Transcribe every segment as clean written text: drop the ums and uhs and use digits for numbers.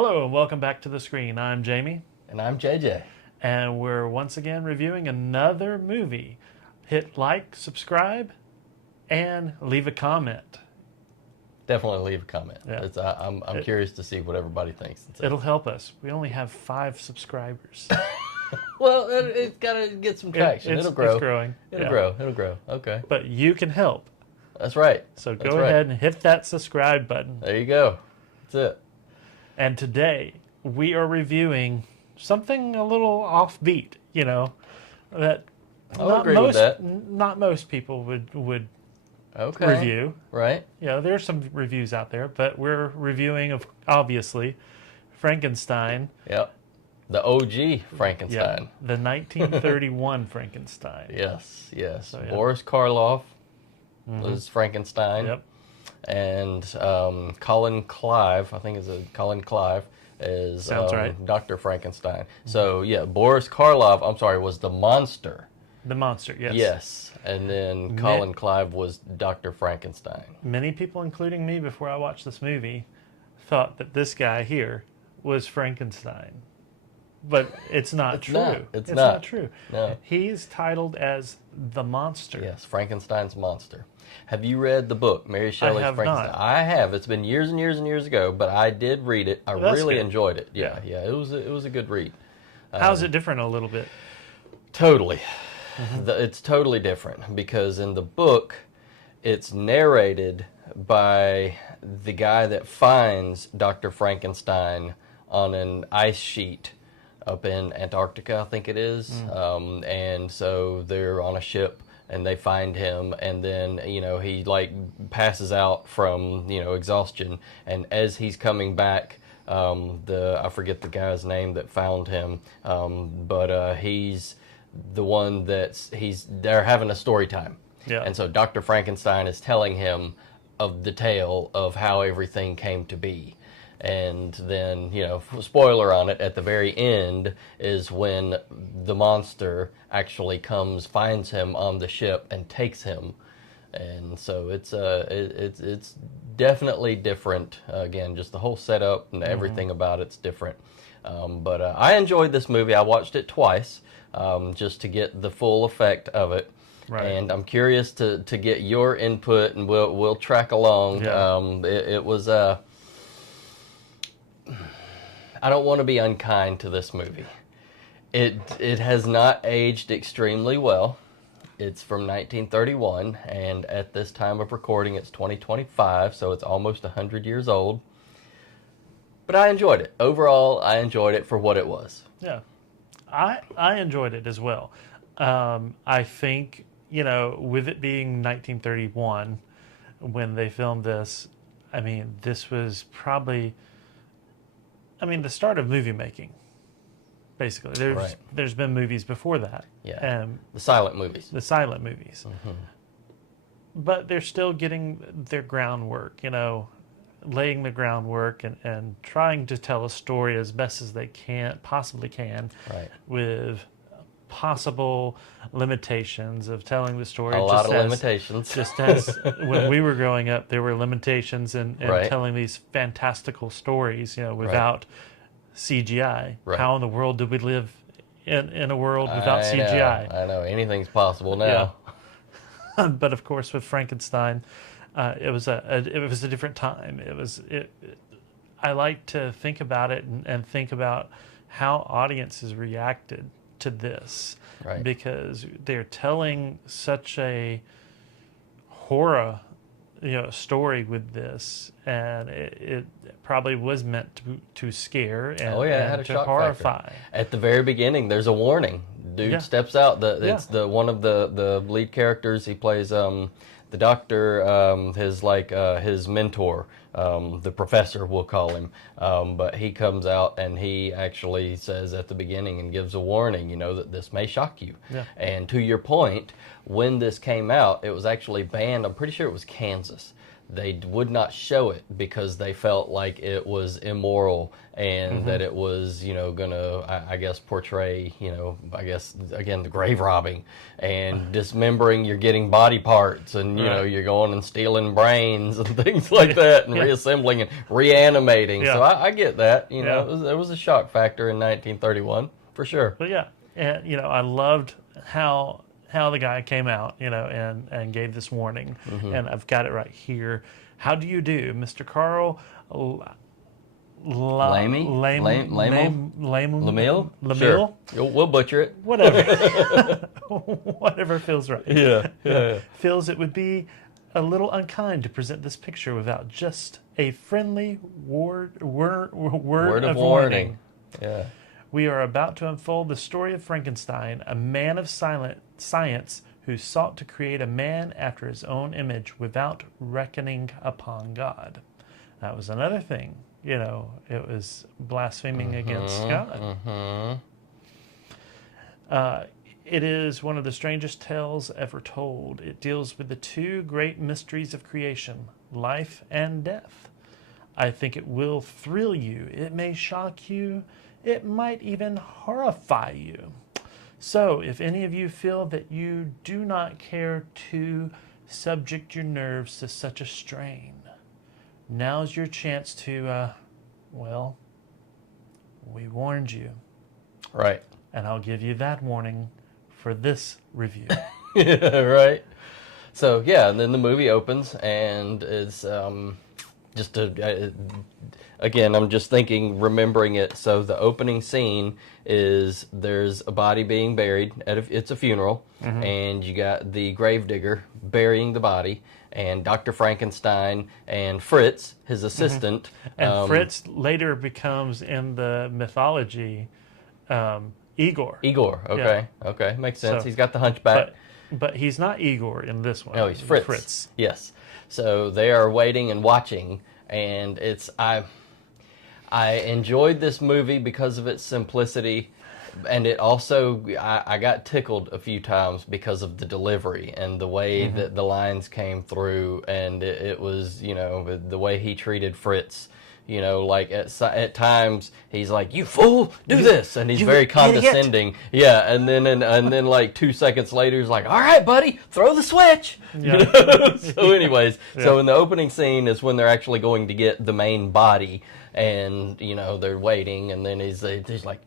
Hello and welcome back to the screen. I'm Jamie. And I'm JJ. And we're once again reviewing another movie. Hit like, subscribe, and leave a comment. Definitely leave a comment. Yeah. I'm curious to see what everybody thinks. It'll help us. We only have 5 subscribers. Well, it's got to get some traction. It'll grow. It's growing. It'll grow. It'll grow. Okay. But you can help. That's right. So go ahead and hit that subscribe button. There you go. That's it. And today we are reviewing something a little offbeat, that I'll agree with that. Not most people would Okay. review. Right. There's some reviews out there, but we're reviewing, obviously, Frankenstein. Yep. The OG Frankenstein. The 1931 Frankenstein. Yes. So, yeah. Boris Karloff was Frankenstein. Yep. And Colin Clive, I think it's Colin Clive, is Sounds right. Dr. Frankenstein. So, yeah, Boris Karloff, was the monster. The monster, yes. Yes, and then Colin Clive was Dr. Frankenstein. Many people, including me, before I watched this movie, thought that this guy here was Frankenstein. But it's not true. It's not true. No. He's titled as the monster. Yes, Frankenstein's monster. Have you read the book, Mary Shelley's Frankenstein? Not. I have. It's been years and years and years ago, but I did read it. I really enjoyed it. Yeah. It was a good read. How's it different a little bit? Totally. It's totally different because in the book, it's narrated by the guy that finds Dr. Frankenstein on an ice sheet up in Antarctica, I think it is. And so they're on a ship and they find him, and then, he passes out from, exhaustion. And as he's coming back, I forget the guy's name that found him, but he's the one they're having a story time. Yeah. And so Dr. Frankenstein is telling him of the tale of how everything came to be. And then, spoiler on it, at the very end is when the monster actually finds him on the ship and takes him. And so it's definitely different. Again, just the whole setup and everything about it's different. But I enjoyed this movie. I watched it twice just to get the full effect of it. Right. And I'm curious to get your input, and we'll track along. Yeah. It was I don't want to be unkind to this movie. It has not aged extremely well. It's from 1931, and at this time of recording, it's 2025, so it's almost 100 years old. But I enjoyed it. Overall, I enjoyed it for what it was. Yeah. I enjoyed it as well. I think, with it being 1931 when they filmed this, this was probably... the start of movie making, basically. There's been movies before that. Yeah. The silent movies. But they're still getting their groundwork, laying the groundwork and trying to tell a story as best as they possibly can, right, with possible limitations of telling the story. A lot of limitations. Just as when we were growing up, there were limitations in right, telling these fantastical stories, without CGI. Right. How in the world did we live in a world without CGI? I know. Anything's possible now. Yeah. But of course, with Frankenstein, it was a different time. I like to think about it and think about how audiences reacted to this, right, because they're telling such a horror story with this, and it probably was meant to scare and, it had a to shock horrify. Factor. At the very beginning, there's a warning. Dude steps out. It's one of the lead characters. He plays the doctor, his mentor, the professor, we'll call him. But he comes out and he actually says at the beginning and gives a warning, that this may shock you. Yeah. And to your point, when this came out, it was actually banned. I'm pretty sure it was Kansas they would not show it because they felt like it was immoral and that it was, gonna, I guess, portray, I guess, again, the grave robbing and dismembering. You're getting body parts and, you're going and stealing brains and things like that and reassembling and reanimating. So I get that, it was a shock factor in 1931 for sure. But and, I loved how the guy came out, and gave this warning. And I've got it right here. How do you do, Mr. Carl? Lamille? Sure. We'll butcher it. Whatever. Whatever feels right. Yeah. Feels it would be a little unkind to present this picture without just a friendly word of warning. Yeah. We are about to unfold the story of Frankenstein, a man of science who sought to create a man after his own image without reckoning upon God. That was another thing. It was blaspheming against God. It is one of the strangest tales ever told. It deals with the two great mysteries of creation, life and death. I think it will thrill you. It may shock you. It might even horrify you. So, if any of you feel that you do not care to subject your nerves to such a strain, now's your chance to, we warned you. Right. And I'll give you that warning for this review. Yeah, right. So, and then the movie opens and it's again, I'm just remembering it. So the opening scene is there's a body being buried. It's a funeral, and you got the gravedigger burying the body, and Dr. Frankenstein and Fritz, his assistant. And Fritz later becomes, in the mythology, Igor. Igor, okay. Yeah. Okay, makes sense. He's got the hunchback. But he's not Igor in this one. No, he's Fritz. Yes. So they are waiting and watching, and I enjoyed this movie because of its simplicity, and it also, I got tickled a few times because of the delivery and the way that the lines came through, and it was, the way he treated Fritz. Like at times he's like, "You fool, do this," and he's very condescending. Idiot. Yeah, and then like 2 seconds later he's like, "All right, buddy, throw the switch." Yeah. So anyways, so in the opening scene is when they're actually going to get the main body, and they're waiting, and then he's like,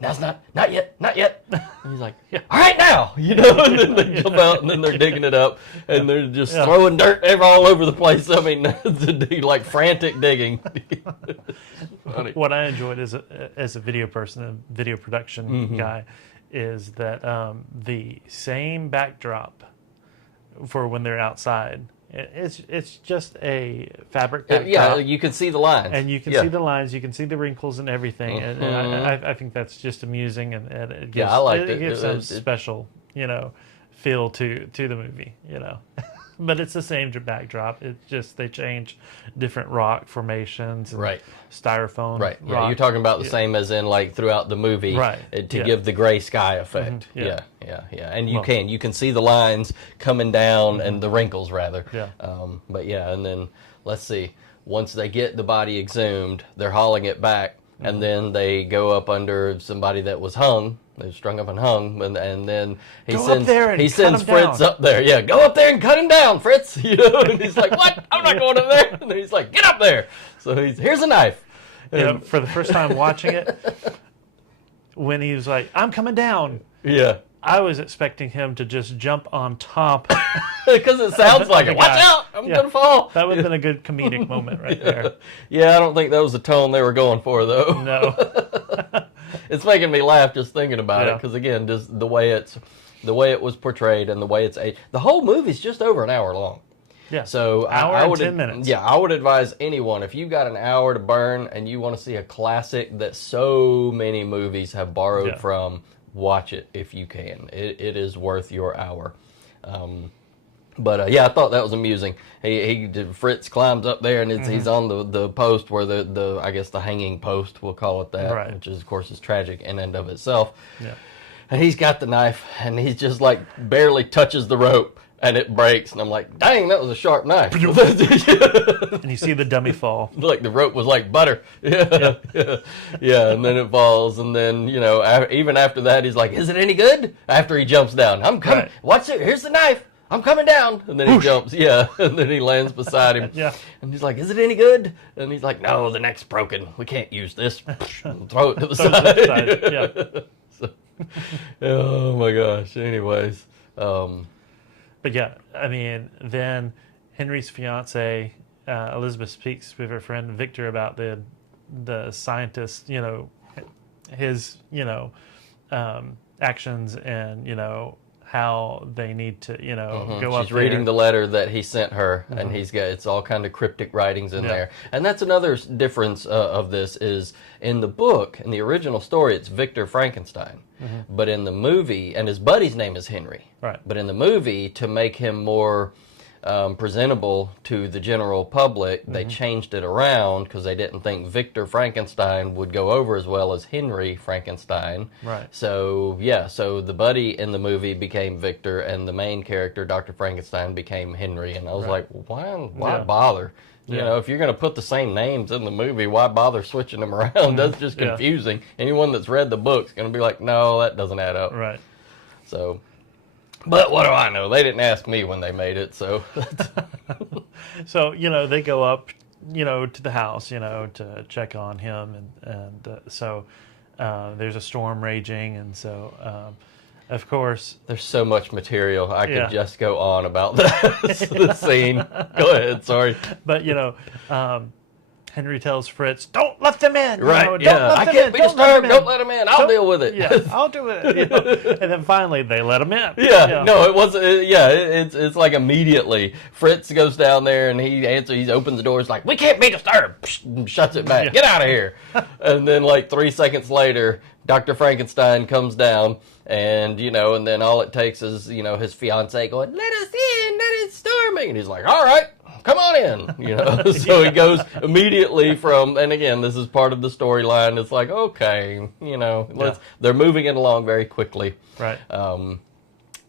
"Now's not yet." And he's like, "All right, now," and then they jump out, and then they're digging it up, and they're just throwing dirt all over the place. I mean, like frantic digging. What I enjoyed as a video person, a video production guy, is that the same backdrop for when they're outside. It's just a fabric backdrop. Yeah, you can see the lines. And you can see the lines, you can see the wrinkles and everything. And I think that's just amusing, and it gives, I liked it gives some special, feel to the movie, But it's the same backdrop. It's just they change different rock formations and styrofoam. Right. Yeah, you're talking about the same as in like throughout the movie to give the gray sky effect. Yeah. And you can see the lines coming down and the wrinkles rather. Yeah. And then let's see. Once they get the body exhumed, they're hauling it back, and then they go up under somebody that was hung. They're strung up and hung, and then he sends Fritz up there. Yeah, go up there and cut him down, Fritz. And he's like, "What? I'm not going up there." And then he's like, "Get up there." So here's a knife. And, for the first time watching it, when he was like, "I'm coming down," I was expecting him to just jump on top. Because it sounds like it. Watch out! I'm gonna fall. That would have been a good comedic moment right there. Yeah, I don't think that was the tone they were going for, though. No. It's making me laugh just thinking about it, because again, just the way it was portrayed and the way it's the whole movie's just over an hour long. Yeah. So hour and 10 minutes. Yeah, I would advise anyone, if you've got an hour to burn and you want to see a classic that so many movies have borrowed from, watch it if you can. It is worth your hour. But I thought that was amusing. Fritz climbs up there, and he's on the post where the I guess the hanging post, we'll call it that, which is of course is tragic in and of itself. Yeah. And he's got the knife, and he's just like barely touches the rope, and it breaks, and I'm like, dang, that was a sharp knife. And you see the dummy fall. Like the rope was like butter. Yeah, and then it falls, and then, you know, even after that, he's like, is it any good? After he jumps down, I'm coming. Right. Watch it. Here's the knife. I'm coming down. And then he jumps. Yeah, and then he lands beside him. Yeah. And he's like, is it any good? And he's like, no, the neck's broken. We can't use this. Throw it to the side. Yeah. So, oh my gosh. Anyways. But yeah, I mean, then Henry's fiance, Elizabeth, speaks with her friend Victor about the scientist, you know, his, you know, actions and, you know, how they need to, you know, go up She's reading the letter that he sent her, and it's all kind of cryptic writings in there. And that's another difference of this is in the book, in the original story, it's Victor Frankenstein. But in the movie, and his buddy's name is Henry. Right. But in the movie, to make him more presentable to the general public, they changed it around because they didn't think Victor Frankenstein would go over as well as Henry Frankenstein. Right. So, yeah, so the buddy in the movie became Victor, and the main character, Dr. Frankenstein, became Henry. And I was like, why bother? You know, if you're going to put the same names in the movie, why bother switching them around? That's just confusing. Anyone that's read the book's going to be like, no, that doesn't add up. Right. So, but what do I know? They didn't ask me when they made it, so. So, you know, they go up, you know, to the house, you know, to check on him. And so there's a storm raging. And so, of course. There's so much material. I could just go on about the scene. Go ahead, sorry. But, you know, Henry tells Fritz, don't let them in. Right, you know, yeah. Don't let I them can't in. be Don't let disturbed. them Don't let them in. I'll deal with it. Yeah, I'll do it. You know? And then finally they let him in. Yeah, no, it wasn't. It's like immediately. Fritz goes down there and he opens the door. He's like, we can't be disturbed. Shuts it back. Get out of here. And then like 3 seconds later, Dr. Frankenstein comes down, and, you know, and then all it takes is, you know, his fiance going, let us in, let it storming. And he's like, all right, come on in, you know. So he goes immediately from, and again, this is part of the storyline. It's like, okay, you know, they're moving it along very quickly. Right.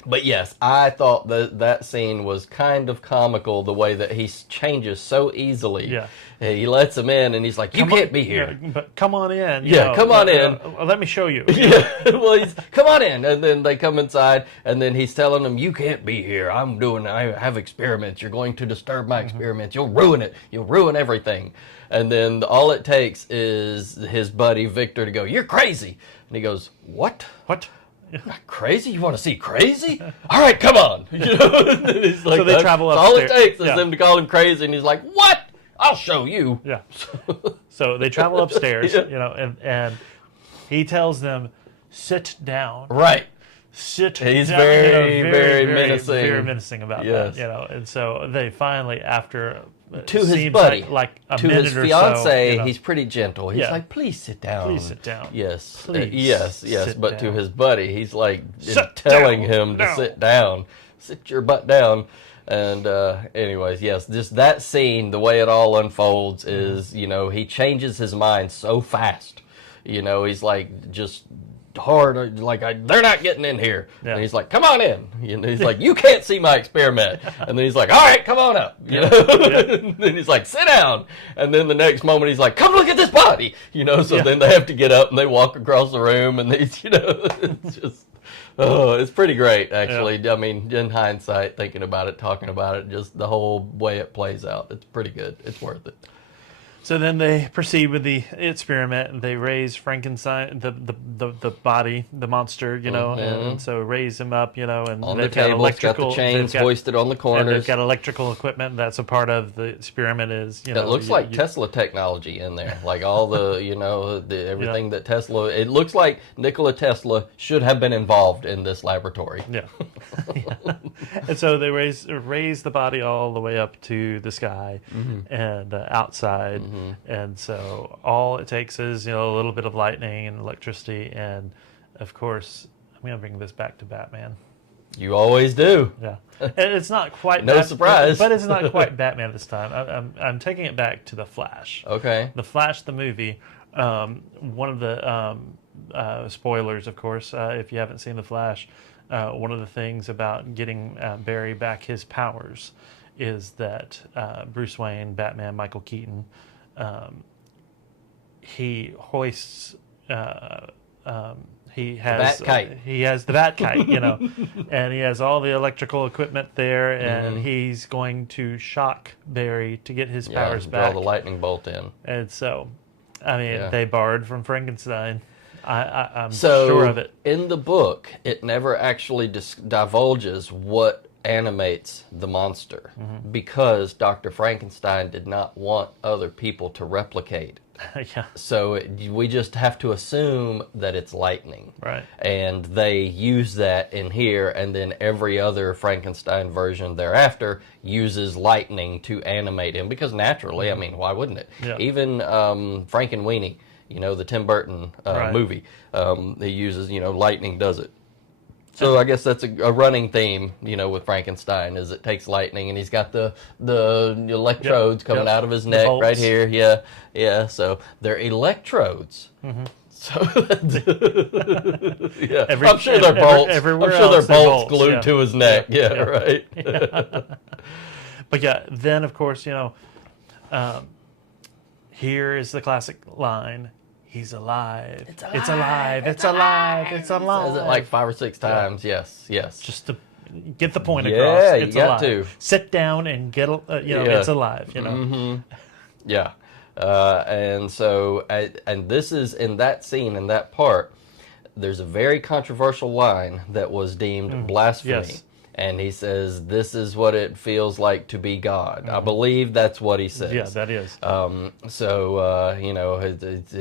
But yes, I thought that scene was kind of comical, the way that he changes so easily. Yeah. He lets him in, and he's like, you can't be here. Yeah, but come on in. Come on in. Let me show you. Yeah, well, come on in. And then they come inside, and then he's telling them, you can't be here. I have experiments. You're going to disturb my experiments. You'll ruin it. You'll ruin everything. And then all it takes is his buddy Victor to go, you're crazy. And he goes, what? What? Crazy? You want to see crazy? All right, come on. You know? And he's like, so they travel upstairs. All it takes is them to call him crazy, and he's like, what? I'll show you. Yeah. So they travel upstairs, you know, and he tells them, sit down. Right. Sit He's down. very, you know, very menacing. Very menacing about that, you know. And so they finally, after to his buddy, like a to minute his or fiance, so, you know, he's pretty gentle. He's like, please sit down. Please sit down. Yes. Please yes. But down. to his buddy, he's like telling him to sit down. Sit your butt down. And anyways, yes, just that scene, the way it all unfolds is, you know, he changes his mind so fast. You know, he's like just hard, like, they're not getting in here. Yeah. And he's like, come on in. You know, he's like, you can't see my experiment. And then he's like, all right, come on up. You know? And then he's like, sit down. And then the next moment he's like, come look at this body. You know, so then they have to get up and they walk across the room, and he's, you know, it's just, oh, it's pretty great, actually. Yeah. I mean, in hindsight, thinking about it, talking about it, just the whole way it plays out, it's pretty good. It's worth it. So then they proceed with the experiment. They raise Frankenstein, the body, the monster, you know, and so raise him up, you know, and on the table, got the chains hoisted on the corners. And they've got electrical equipment. That's a part of the experiment. Is, you know, it looks like Tesla technology in there, like all the, you know, everything that Tesla. It looks like Nikola Tesla should have been involved in this laboratory. Yeah. And so they raise the body all the way up to the sky and outside. And so all it takes is, you know, a little bit of lightning and electricity, and of course I'm going to bring this back to Batman. You always do. Yeah, and it's not quite no surprise, but it's not quite Batman this time. I'm taking it back to the Flash. Okay. The Flash, the movie. One of the spoilers, of course, if you haven't seen the Flash. one of the things about getting Barry back his powers is that Bruce Wayne, Batman, Michael Keaton, he hoists. He has the bat kite, you know, and he has all the electrical equipment there, and he's going to shock Barry to get his powers back. Draw the lightning bolt in. And so, I mean, they borrowed from Frankenstein. I'm sure of it. In the book, it never actually divulges what animates the monster because Dr. Frankenstein did not want other people to replicate. Yeah. So we just have to assume that it's lightning. Right. And they use that in here, and then every other Frankenstein version thereafter uses lightning to animate him because naturally, I mean, why wouldn't it? Yeah. Even Frankenweenie, you know, the Tim Burton movie, he uses, you know, lightning does it. So I guess that's a running theme, you know, with Frankenstein is it takes lightning and he's got the electrodes coming out of his neck right here. Yeah, yeah. So they're electrodes. So yeah, I'm sure they're bolts. I'm sure they're bolts glued to his neck. Yeah, right. But yeah, then of course, you know, here is the classic line. He's alive. It's alive. It's alive. It's alive. It's alive. Says it like 5 or 6 times. Yeah. Yes. Just to get the point across. Yeah, it's you got alive. To sit down and get. You know, it's alive. You know. Yeah. And so, and this is in that scene, in that part. There's a very controversial line that was deemed blasphemy. Yes. And he says, "This is what it feels like to be God." I believe that's what he says. Yeah, that is. So, you know,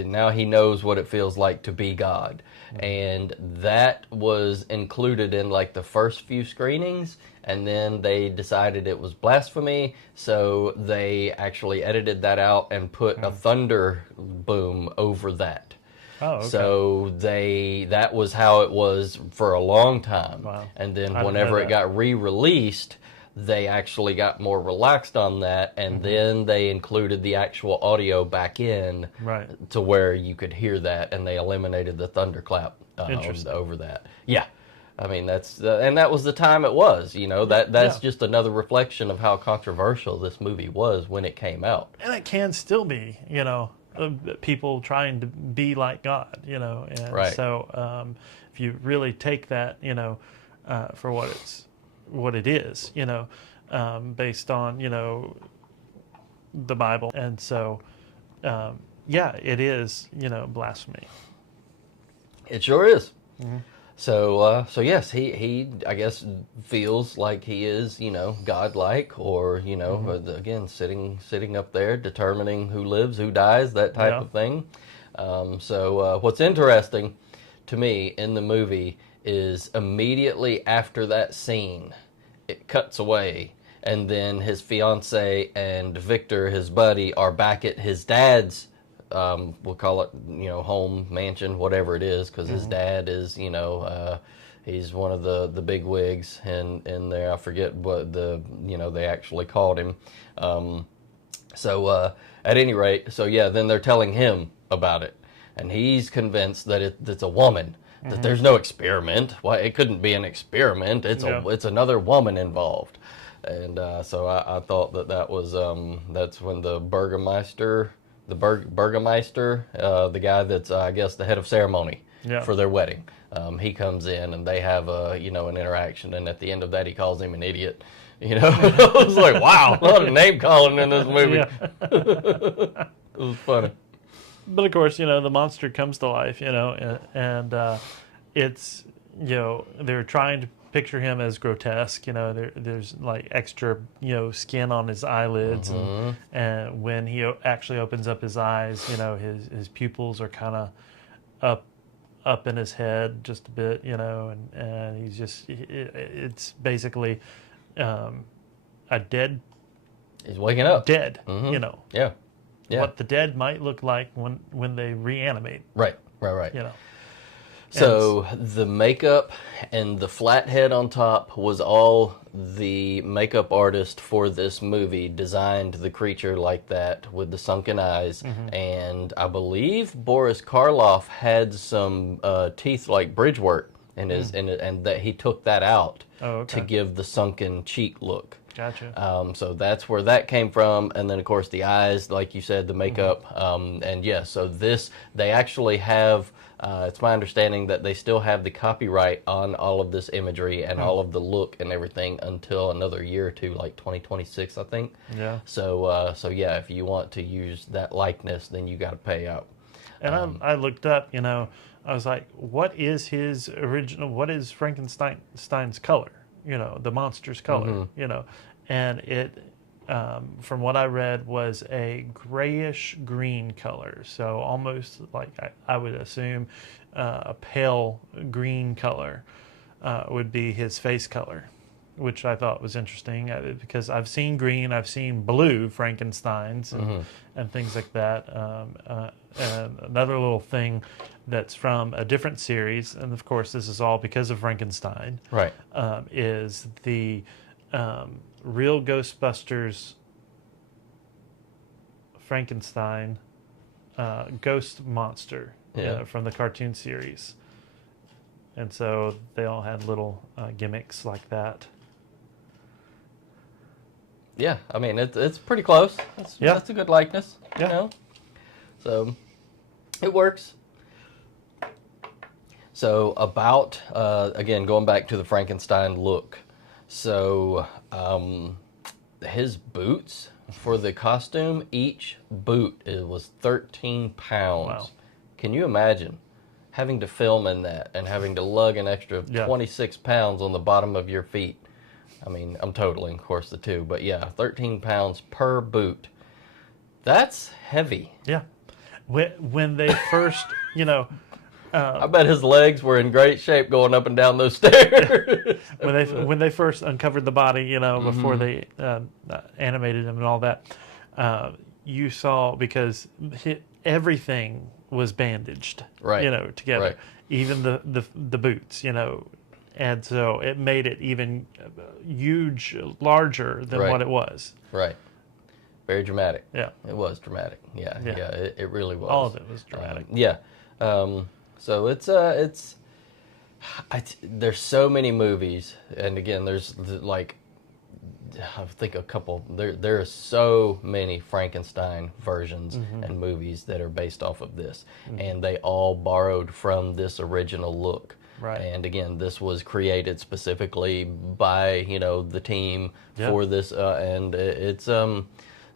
now he knows what it feels like to be God. And that was included in like the first few screenings. And then they decided it was blasphemy. So they actually edited that out and put a thunder boom over that. Oh, okay. So that was how it was for a long time. Wow. And then whenever it got re-released, they actually got more relaxed on that, and then they included the actual audio back in to where you could hear that, and they eliminated the thunderclap over that. Yeah. I mean, that's and that was the time it was, you know, that's just another reflection of how controversial this movie was when it came out. And it can still be, you know. People trying to be like God, you know, and so if you really take that, you know, for what it is, you know, based on, you know, the Bible, and so yeah, it is, you know, blasphemy. It sure is. So yes, he I guess feels like he is, you know, godlike, or you know, again, sitting up there, determining who lives, who dies, that type of thing. So what's interesting to me in the movie is immediately after that scene, it cuts away, and then his fiance and Victor, his buddy, are back at his dad's. We'll call it, you know, home, mansion, whatever it is, because his dad is, you know, he's one of the big wigs in there. I forget what they actually called him. So at any rate, so yeah, then they're telling him about it, and he's convinced that it's a woman, that there's no experiment. Why, it couldn't be an experiment. It's another woman involved, and so I thought that was that's when the Burgermeister. The Burgermeister, the guy that's, I guess, the head of ceremony for their wedding. He comes in and they have an interaction, and at the end of that he calls him an idiot. You know, I was like, wow, a lot of name calling in this movie. It was funny. But of course, you know, the monster comes to life, you know, and it's, you know, they're trying to picture him as grotesque, you know, there's like extra, you know, skin on his eyelids, and when he actually opens up his eyes, you know, his pupils are kind of up in his head just a bit, you know, and he's just, it's basically a dead. He's waking up. Dead, you know. Yeah. What the dead might look like when they reanimate. Right. You know. So the makeup and the flat head on top was all the makeup artist for this movie designed the creature like that with the sunken eyes. And I believe Boris Karloff had some teeth like bridge work and and that he took that out Oh, okay. to give the sunken cheek look. Gotcha. So that's where that came from, and then of course the eyes, like you said, the makeup, and yes, so this they actually have. It's my understanding that they still have the copyright on all of this imagery and all of the look and everything until another year or two, like 2026, I think. Yeah. So yeah, if you want to use that likeness, then you got to pay out. And I looked up, I was like, what is his original, what is Frankenstein's color? The monster's color, and it, from what I read, was a grayish green color. So almost like I would assume a pale green color would be his face color, which I thought was interesting because I've seen green, I've seen blue Frankensteins and things like that. And another little thing that's from a different series, and of course this is all because of Frankenstein, Right. is the real Ghostbusters Frankenstein ghost monster from the cartoon series. And so they all had little gimmicks like that. Yeah, I mean it's pretty close. That's a good likeness. Yeah. So it works. So about again going back to the Frankenstein look. So his boots for the costume, each boot was 13 pounds. Wow. Can you imagine having to film in that and having to lug an extra 26 pounds on the bottom of your feet? I mean, I'm totaling, of course, the two, but yeah, 13 pounds per boot. That's heavy. Yeah. When they first, I bet his legs were in great shape going up and down those stairs. when they first uncovered the body, before they animated him and all that, you saw because everything was bandaged, right, together, right. Even the boots, and so it made it even larger than what it was. Right. Very dramatic. Yeah. It was dramatic. Yeah. It really was. All of it was dramatic. So there's so many movies, and again, there's like, I think a couple. There are so many Frankenstein versions and movies that are based off of this, and they all borrowed from this original look. Right. And again, this was created specifically by the team for this, and it's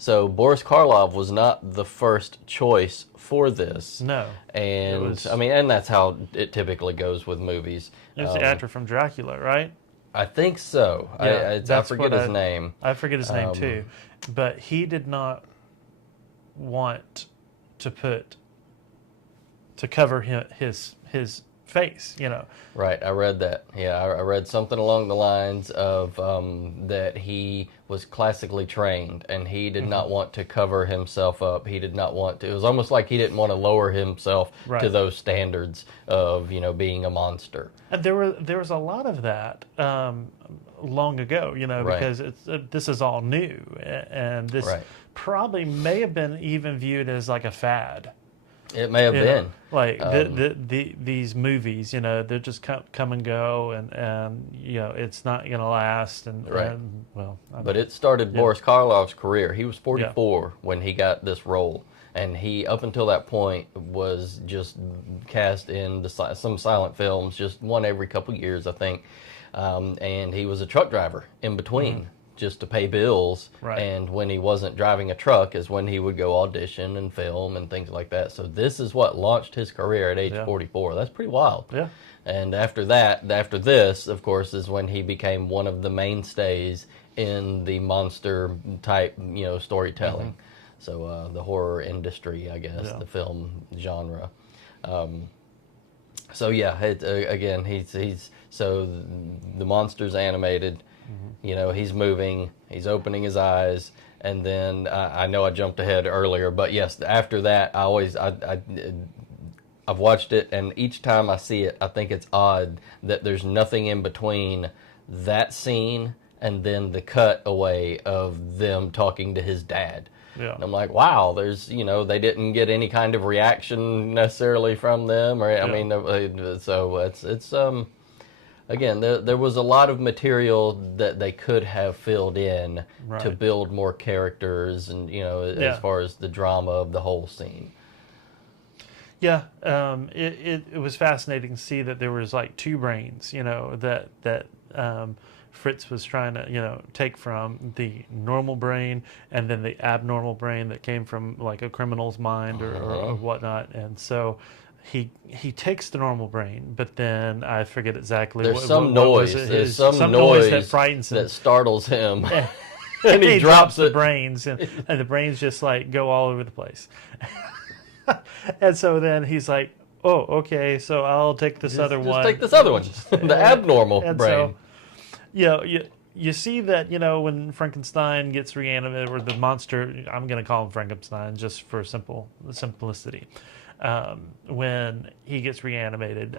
So Boris Karloff was not the first choice for this. No. And and that's how it typically goes with movies. It was the actor from Dracula, right? I think so. Yeah, I forget his name. I forget his name too. But he did not want to cover his face, Right, I read that. Yeah, I read something along the lines of that he was classically trained and he did not want to cover himself up. He did not want to. It was almost like he didn't want to lower himself to those standards of, being a monster. And there was a lot of that long ago, because this is all new, and this probably may have been even viewed as like a fad. It may have been. Like these movies, they're just come and go, and it's not going to last. But it started Boris Karloff's career. He was 44 when he got this role, and he up until that point was just cast in some silent films, just one every couple years, I think. And he was a truck driver in between. Just to pay bills, and when he wasn't driving a truck is when he would go audition and film and things like that. So this is what launched his career at age 44. That's pretty wild. Yeah. And after this, of course, is when he became one of the mainstays in the monster type, storytelling. So the horror industry, I guess, the film genre. So yeah, again, he's so the monster's animated. He's moving, he's opening his eyes, and then I know I jumped ahead earlier, but yes, after that, I've watched it, and each time I see it, I think it's odd that there's nothing in between that scene and then the cut away of them talking to his dad. Yeah. And I'm like, wow, there's, they didn't get any kind of reaction necessarily from them, or I mean, so it's again, there was a lot of material that they could have filled in to Right. build more characters and, as far as the drama of the whole scene. Yeah, it was fascinating to see that there was like two brains, that Fritz was trying to, take from the normal brain and then the abnormal brain that came from like a criminal's mind or whatnot. And so he takes the normal brain, but then I forget exactly There's what, some what noise. was it? There's some noise that frightens him. that startles him. And he drops the it. brains, and the brains just like go all over the place. And so then he's like, "Oh, okay, so I'll take this other Just one. take this other one, the abnormal And brain. So, you see that when Frankenstein gets reanimated, or the monster, I'm going to call him Frankenstein just for simplicity. When he gets reanimated,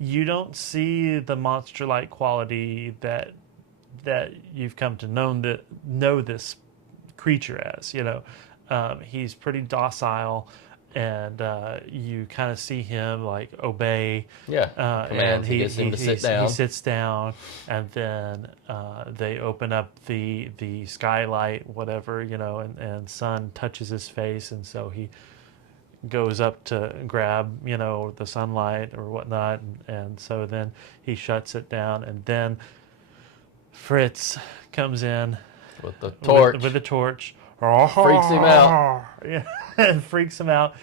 you don't see the monster-like quality that you've come to know this creature as. He's pretty docile, and you kind of see him like obey. Yeah, and he gets him to sit down. He sits down, and then they open up the skylight, whatever, and sun touches his face, and so he goes up to grab the sunlight or whatnot, and so then he shuts it down, and then Fritz comes in With the torch. with the torch. Freaks him out. Yeah, and freaks him out,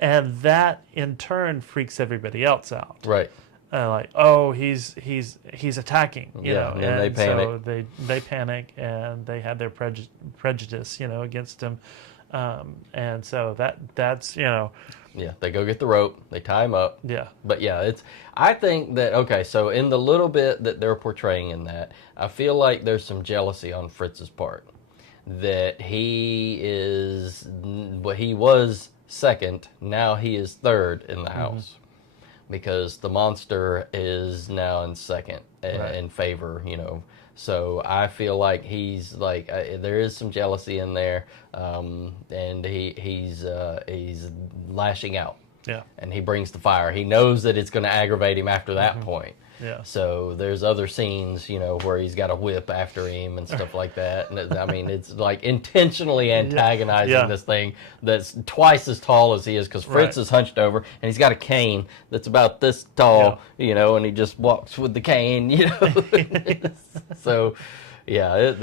and that in turn freaks everybody else out. Right. Like, oh, he's attacking, Yeah, and then they so they panic, and they had their prejudice, against him, and so that's Yeah, they go get the rope, they tie him up. yeah, But yeah, I think that, okay, so in the little bit that they're portraying in that, I feel like there's some jealousy on Fritz's part. That he was second, now he is third in the house. Because the monster is now in second in favor, So I feel like he's like, there is some jealousy in there, and he's lashing out. yeah, And he brings the fire. He knows that it's going to aggravate him after that point. yeah. So there's other scenes, where he's got a whip after him and stuff like that. And it's like intentionally antagonizing this thing that's twice as tall as he is, because Fritz is hunched over and he's got a cane that's about this tall, and he just walks with the cane, So, yeah,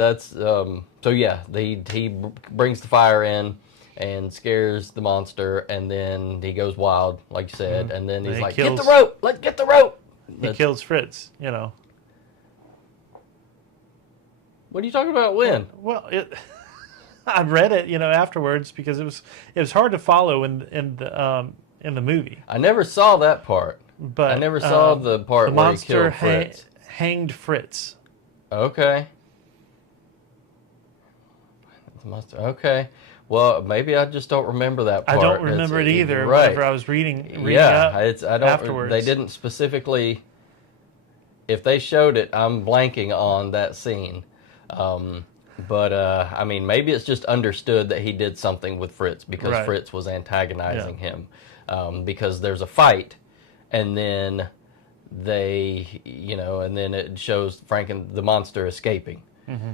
he brings the fire in and scares the monster, and then he goes wild, like you said, and then he's like, get the rope! Let's get the rope! He kills Fritz, What are you talking about? When? Well, I read it, afterwards, because it was hard to follow in the movie. I never saw that part. But I never saw the part where he killed Fritz. Hanged Fritz. Okay. Okay. Well, maybe I just don't remember that part. I don't remember it either. Right. Whenever I was reading up I don't. Afterwards, they didn't specifically. If they showed it, I'm blanking on that scene. But maybe it's just understood that he did something with Fritz because Fritz was antagonizing him. Because there's a fight, and then and then it shows the monster escaping. Mm-hmm.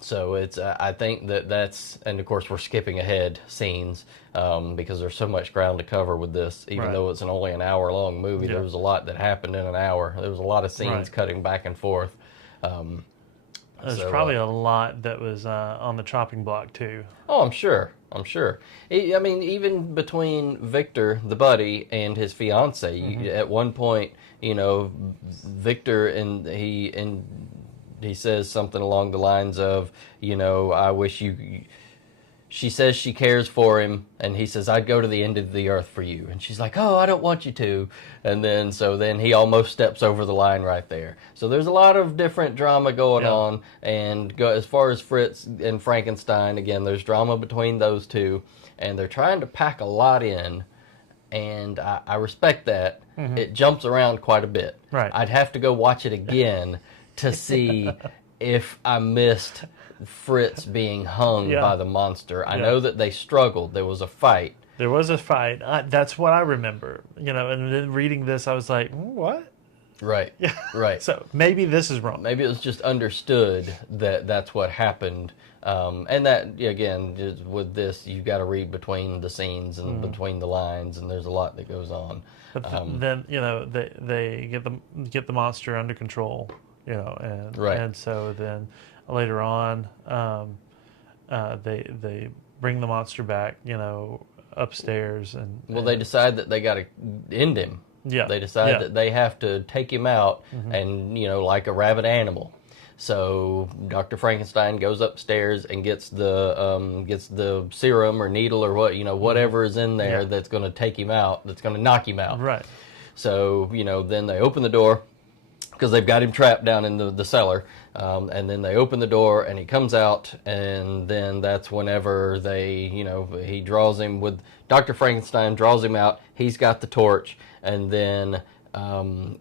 So it's, I think that's, and of course we're skipping ahead scenes, because there's so much ground to cover with this, even though it's only an hour long movie. There was a lot that happened in an hour. There was a lot of scenes cutting back and forth. There's probably a lot that was on the chopping block too. Oh, I'm sure. Even between Victor, the buddy, and his fiance, at one point, Victor he says something along the lines of, I wish you... She says she cares for him, and he says, I'd go to the end of the earth for you. And she's like, oh, I don't want you to. And then he almost steps over the line right there. So there's a lot of different drama going on. And as far as Fritz and Frankenstein, again, there's drama between those two. And they're trying to pack a lot in. And I respect that. Mm-hmm. It jumps around quite a bit. Right. I'd have to go watch it again to see if I missed Fritz being hung by the monster. I know that they struggled. There was a fight. That's what I remember. And then reading this, I was like, what? Right. Yeah. Right. So maybe this is wrong. Maybe it was just understood that that's what happened. And that, again, just with this, you've got to read between the scenes and between the lines, and there's a lot that goes on. But then, they get the monster under control, and Right. and so then later on, they bring the monster back, upstairs, and They decide that they got to end him. Yeah. They decide that they have to take him out and, like a rabid animal. So Dr. Frankenstein goes upstairs and gets the serum or needle or whatever is in there that's going to take him out, that's going to knock him out. Right. So, then they open the door because they've got him trapped down in the cellar. And then they open the door and he comes out, and then that's whenever he draws him with Dr. Frankenstein draws him out. He's got the torch, and then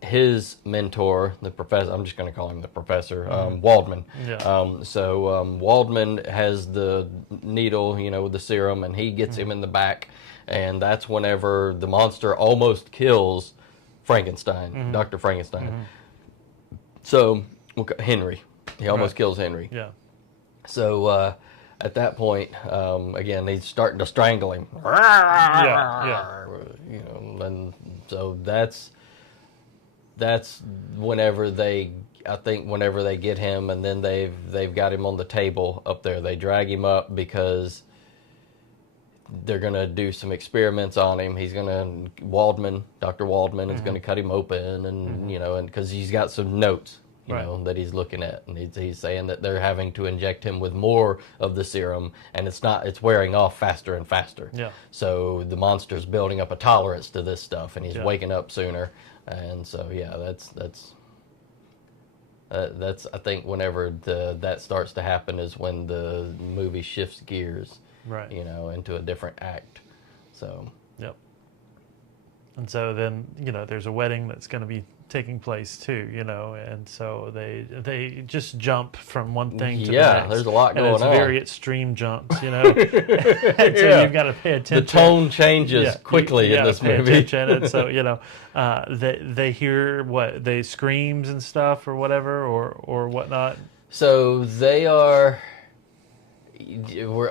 his mentor, the professor, I'm just going to call him the professor, Waldman. Yeah. Waldman has the needle, with the serum, and he gets him in the back, and that's whenever the monster almost kills Frankenstein, Dr. Frankenstein. So Henry. He almost kills Henry. Yeah. So at that point, again, he's starting to strangle him. Yeah. And so that's whenever whenever they get him, and then they've got him on the table up there. They drag him up because they're going to do some experiments on him. Dr. Waldman is going to cut him open, and and because he's got some notes, that he's looking at, and he's saying that they're having to inject him with more of the serum, and it's wearing off faster and faster. Yeah. So the monster's building up a tolerance to this stuff, and he's waking up sooner, and so that's I think whenever that starts to happen is when the movie shifts gears. Right. Into a different act. So. Yep. And so then, there's a wedding that's going to be taking place too, and so they just jump from one thing to the next. Yeah, there's a lot going on. And it's very extreme jumps, and so you've got to pay attention. The tone changes quickly in this movie. And so, they hear they screams and stuff or whatever or whatnot. So they are. We're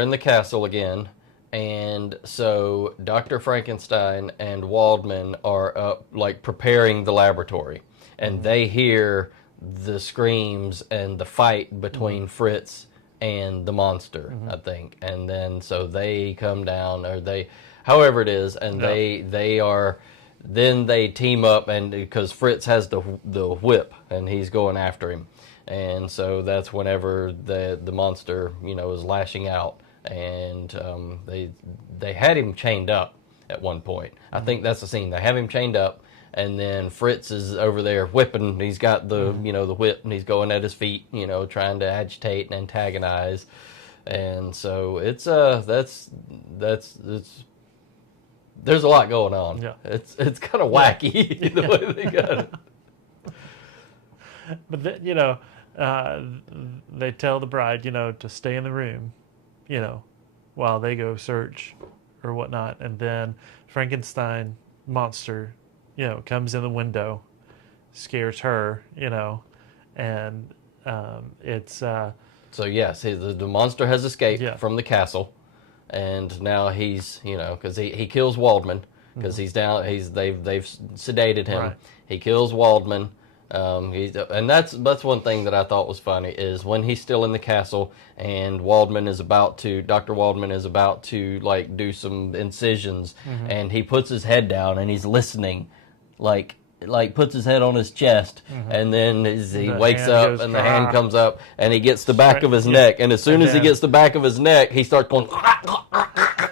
in the castle again, and so Dr. Frankenstein and Waldman are up, preparing the laboratory, and they hear the screams and the fight between Fritz and the monster, I think, and then so they come down, or however it is, and then they team up, and because Fritz has the whip, and he's going after him. And so that's whenever the monster, is lashing out, and they had him chained up at one point. I think that's the scene. They have him chained up, and then Fritz is over there whipping. He's got the the whip, and he's going at his feet, trying to agitate and antagonize. And so it's there's a lot going on. Yeah. It's kind of wacky the way they got it. But then, they tell the bride, to stay in the room, while they go search or whatnot. And then Frankenstein monster, comes in the window, scares her, and it's... So yes, the monster has escaped from the castle, and now he's, because he kills Waldman, because he's down, they've sedated him. Right. He kills Waldman. And that's one thing that I thought was funny is when he's still in the castle and Dr. Waldman is about to do some incisions, and he puts his head down and he's listening, puts his head on his chest, and then he wakes up and the hand comes up and he gets the back of his neck, and as soon as he gets the back of his neck, he starts going.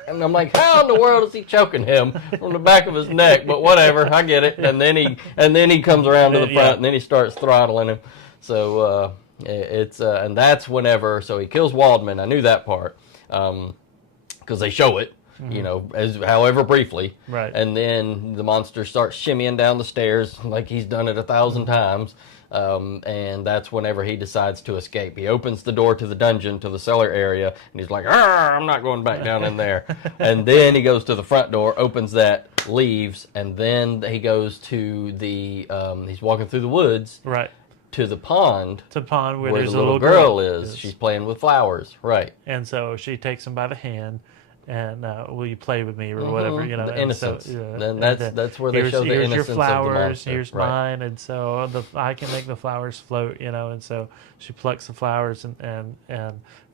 And I'm like, how in the world is he choking him from the back of his neck? But whatever, I get it. And then he comes around to the front, and then he starts throttling him. So and that's whenever. So he kills Waldman. I knew that part because they show it. you know, as however briefly. Right. And then the monster starts shimmying down the stairs like he's done it 1,000 times. And that's whenever he decides to escape. He opens the door to the dungeon, to the cellar area, and he's like, I'm not going back down in there. And then he goes to the front door, opens that, leaves, and then he goes to the, he's walking through the woods. Right. To the pond. To the pond where the there's little a little girl is. She's playing with flowers. Right. And so she takes him by the hand. And will you play with me or whatever, you know? The innocence. So, then that's where they show the innocence your flowers, of the monster. Here's mine, and so I can make the flowers float, you know. And so she plucks the flowers and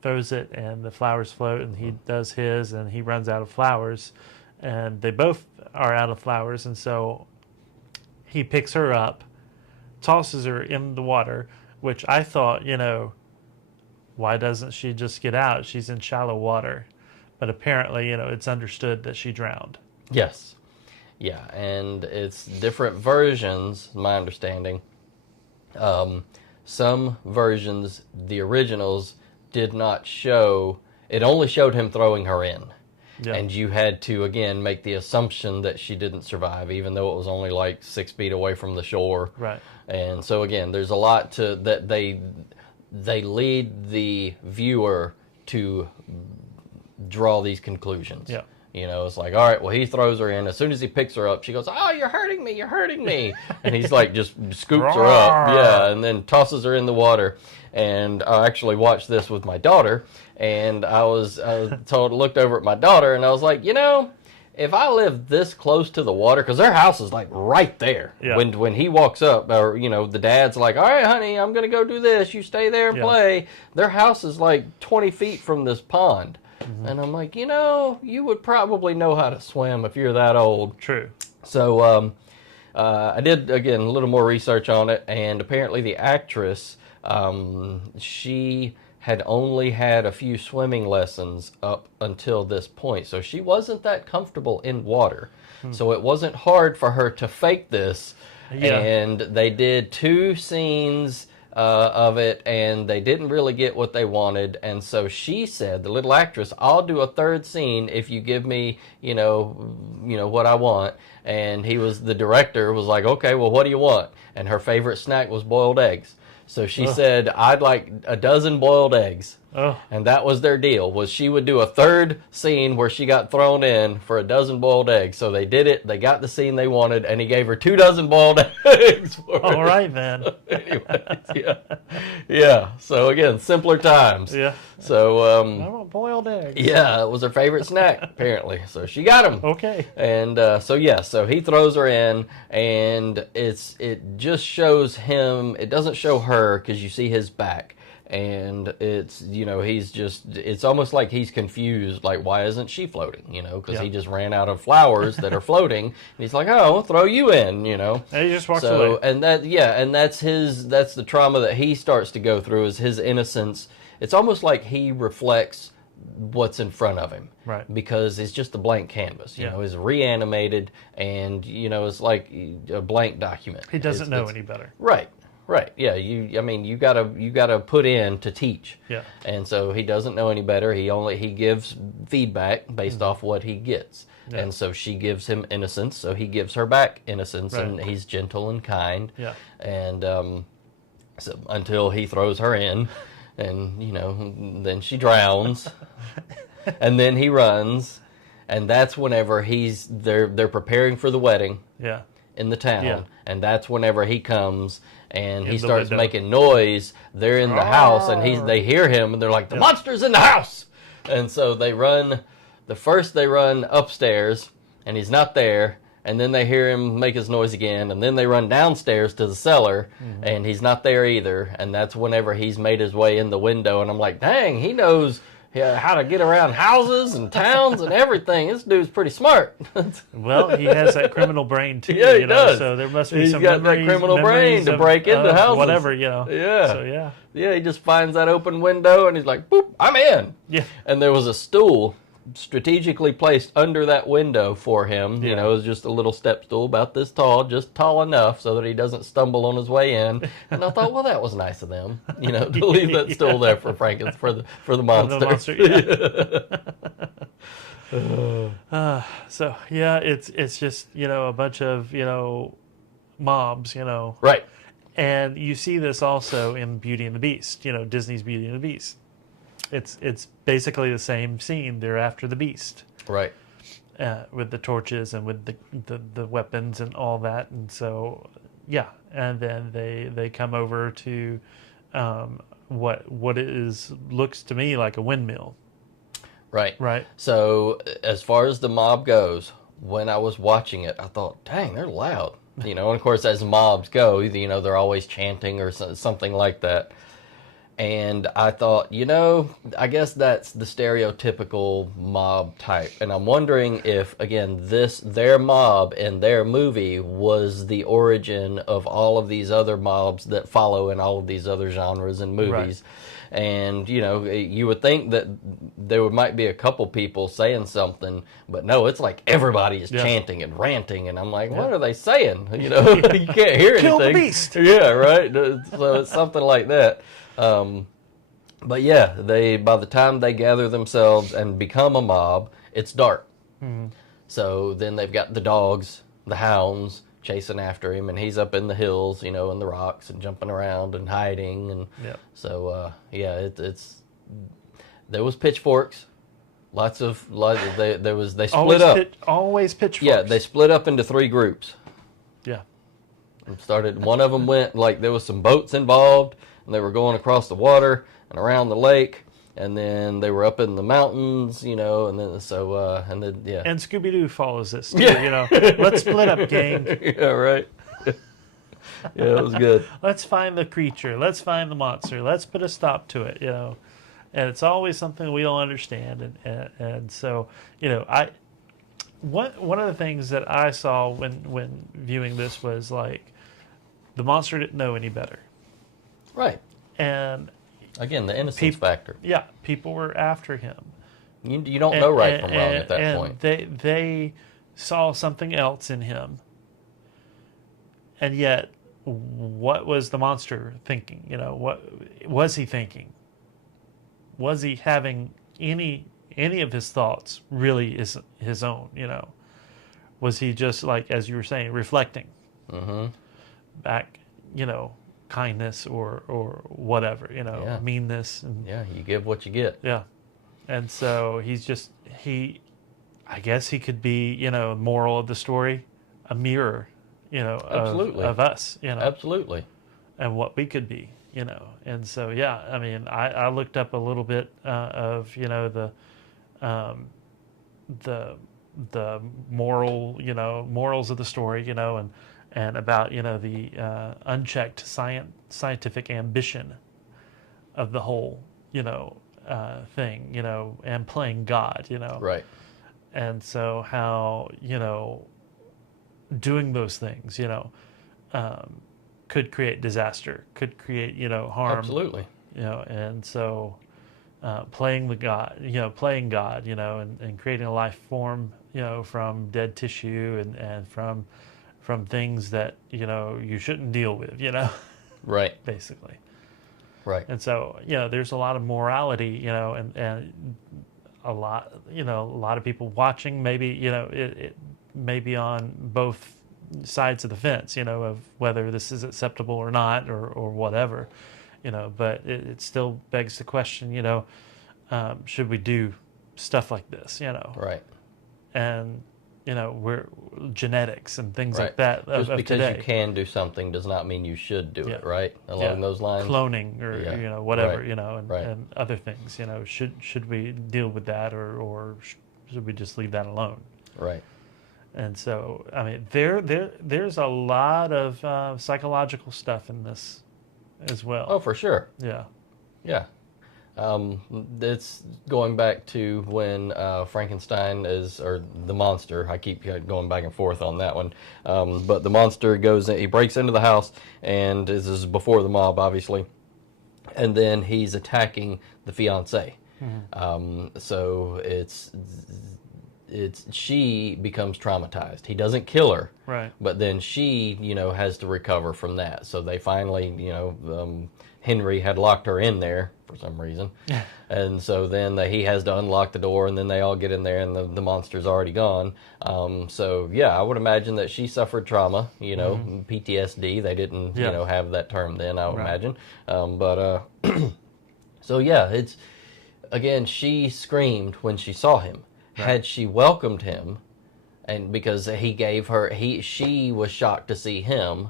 throws it, and the flowers float, and he does his, and he runs out of flowers, and they both are out of flowers, and so he picks her up, tosses her in the water, which I thought, you know, why doesn't she just get out? She's in shallow water. But apparently, you know, it's understood that she drowned. Yes. Yeah, and it's different versions, my understanding. Some versions, the originals, did not show, it only showed him throwing her in. Yeah. And you had to, again, make the assumption that she didn't survive, even though it was only like 6 feet away from the shore. Right. And so, again, there's a lot to that they lead the viewer to draw these conclusions. Yeah. You know, it's like, all right, well, he throws her in. As soon as he picks her up, she goes, oh, you're hurting me, you're hurting me. And he's like, just scoops her up. Yeah, and then tosses her in the water. And I actually watched this with my daughter. And I was looked over at my daughter, and I was like, you know, if I lived this close to the water, because their house is like right there. Yeah. When he walks up, or, you know, the dad's like, all right, honey, I'm going to go do this. You stay there and play. Their house is like 20 feet from this pond. Mm-hmm. And I'm like, you know, you would probably know how to swim if you're that old. True. So I did, again, a little more research on it, and apparently the actress, she had only had a few swimming lessons up until this point. So she wasn't that comfortable in water. So it wasn't hard for her to fake this. Yeah. And they did 2 scenes of it, and they didn't really get what they wanted. And so she said, the little actress, I'll do a 3rd scene if you give me, you know what I want. And the director was like, okay, well, what do you want? And her favorite snack was boiled eggs. So she said, I'd like a dozen boiled eggs. Oh. And that was their deal, was she would do a 3rd scene where she got thrown in for a dozen boiled eggs. So they did it. They got the scene they wanted, and he gave her 2 dozen boiled eggs for it. All right, man. Anyways, yeah. Yeah. So, again, simpler times. Yeah. So, I want boiled eggs. Yeah, it was her favorite snack, apparently. So she got him. Okay. And so he throws her in, and it just shows him. It doesn't show her because you see his back. And it's, you know, it's almost like he's confused, like, why isn't she floating, you know, because he just ran out of flowers that are floating, and he's like, oh, I'll throw you in, you know. And he just walks away. And that's the trauma that he starts to go through, is his innocence. It's almost like he reflects what's in front of him. Right. Because it's just a blank canvas, you know, it's reanimated, and, you know, it's like a blank document. He doesn't know any better. Right. Right. Yeah. You gotta put in to teach. Yeah. And so he doesn't know any better. He gives feedback based off what he gets. Yeah. And so she gives him innocence, so he gives her back innocence, and he's gentle and kind. Yeah. And so until he throws her in, and, you know, then she drowns, and then he runs, and that's whenever they're preparing for the wedding. Yeah. In the town. Yeah. And that's whenever he comes, and he starts making noise. They're in the house, and they hear him, and they're like, the monster's in the house! And so they run upstairs, and he's not there, and then they hear him make his noise again, and then they run downstairs to the cellar, and he's not there either, and that's whenever he's made his way in the window, and I'm like, dang, he knows how to get around houses and towns and everything. This dude's pretty smart. Well, he has that criminal brain too. Yeah, he does. So there must be He's some got that criminal brain to break into houses. Whatever, you know. Yeah. So yeah. Yeah, he just finds that open window and he's like, boop, I'm in. Yeah. And there was a stool strategically placed under that window for him. You know, it was just a little step stool about this tall, just tall enough so that he doesn't stumble on his way in. And I thought, well, that was nice of them, you know, to leave that stool there for Frankenstein, for the monster. For the monster, yeah. So yeah, it's just a bunch of mobs, Right. and you see this also in Beauty and the Beast. Disney's Beauty and the Beast. It's basically the same scene. They're after the Beast. Right. With the torches and with the weapons and all that, and so yeah, and then they come over to what looks to me like a windmill. Right. Right. So as far as the mob goes, when I was watching it, I thought, dang, they're loud. And of course, as mobs go, they're always chanting or something like that. And I thought, I guess that's the stereotypical mob type. And I'm wondering if, again, their mob in their movie was the origin of all of these other mobs that follow in all of these other genres and movies. Right. And, you would think that there might be a couple people saying something, but no, it's like everybody is chanting and ranting. And I'm like, what are they saying? You can't hear anything. Kill the Beast. Yeah, right. So it's something like that. But yeah, by the time they gather themselves and become a mob, it's dark. Mm-hmm. So then they've got the dogs, the hounds chasing after him, and he's up in the hills, in the rocks and jumping around and hiding, and so there was pitchforks, they split up. Always pitchforks. Yeah, they split up into 3 groups. Yeah, and one of them went there was some boats involved. And they were going across the water and around the lake, and then they were up in the mountains, and then And Scooby-Doo follows this too, Let's split up, gang. Yeah, right. Yeah, it was good. Let's find the creature. Let's find the monster. Let's put a stop to it, And it's always something we don't understand, and so one of the things that I saw when viewing this was like the monster didn't know any better. Right. And again, the innocence factor. Yeah, people were after him. You don't know right from wrong at that point. They saw something else in him. And yet, what was the monster thinking? What was he thinking? Was he having any of his thoughts really is his own? Was he just like, as you were saying, reflecting back? Kindness or whatever, meanness. And, you give what you get. Yeah. And so I guess he could be, moral of the story, a mirror, Absolutely. of us, Absolutely. And what we could be, And so, yeah, I mean, I looked up a little bit of, the moral, morals of the story, and about the unchecked scientific ambition of the whole thing, and playing God, Right. And so how doing those things could create disaster, could create harm. Absolutely. And so playing God, and creating a life form from dead tissue and from things that you shouldn't deal with, Right. basically. Right. And so there's a lot of morality, and a lot of people watching. Maybe it may be on both sides of the fence, of whether this is acceptable or not, or whatever, But it still begs the question, should we do stuff like this, Right. And we're genetics and things Right. like that. Just of because today. you can do something does not mean you should do it, right? Along those lines. Cloning or whatever, Right. and other things. Should we deal with that or should we just leave that alone? Right. And so, I mean, there's a lot of psychological stuff in this as well. Oh, for sure. Yeah. Yeah. It's going back to when Frankenstein or the monster. I keep going back and forth on that one. But the monster he breaks into the house, and this is before the mob, obviously. And then he's attacking the fiancée. Mm-hmm. So she becomes traumatized. He doesn't kill her, right? But then she, has to recover from that. So they finally, Henry had locked her in there for some reason. And so then he has to unlock the door, and then they all get in there, and the monster's already gone. So, yeah, I would imagine that she suffered trauma, PTSD. They didn't, have that term then, I would imagine. So, yeah, it's, again, she screamed when she saw him. Right. Had she welcomed him, and because she was shocked to see him,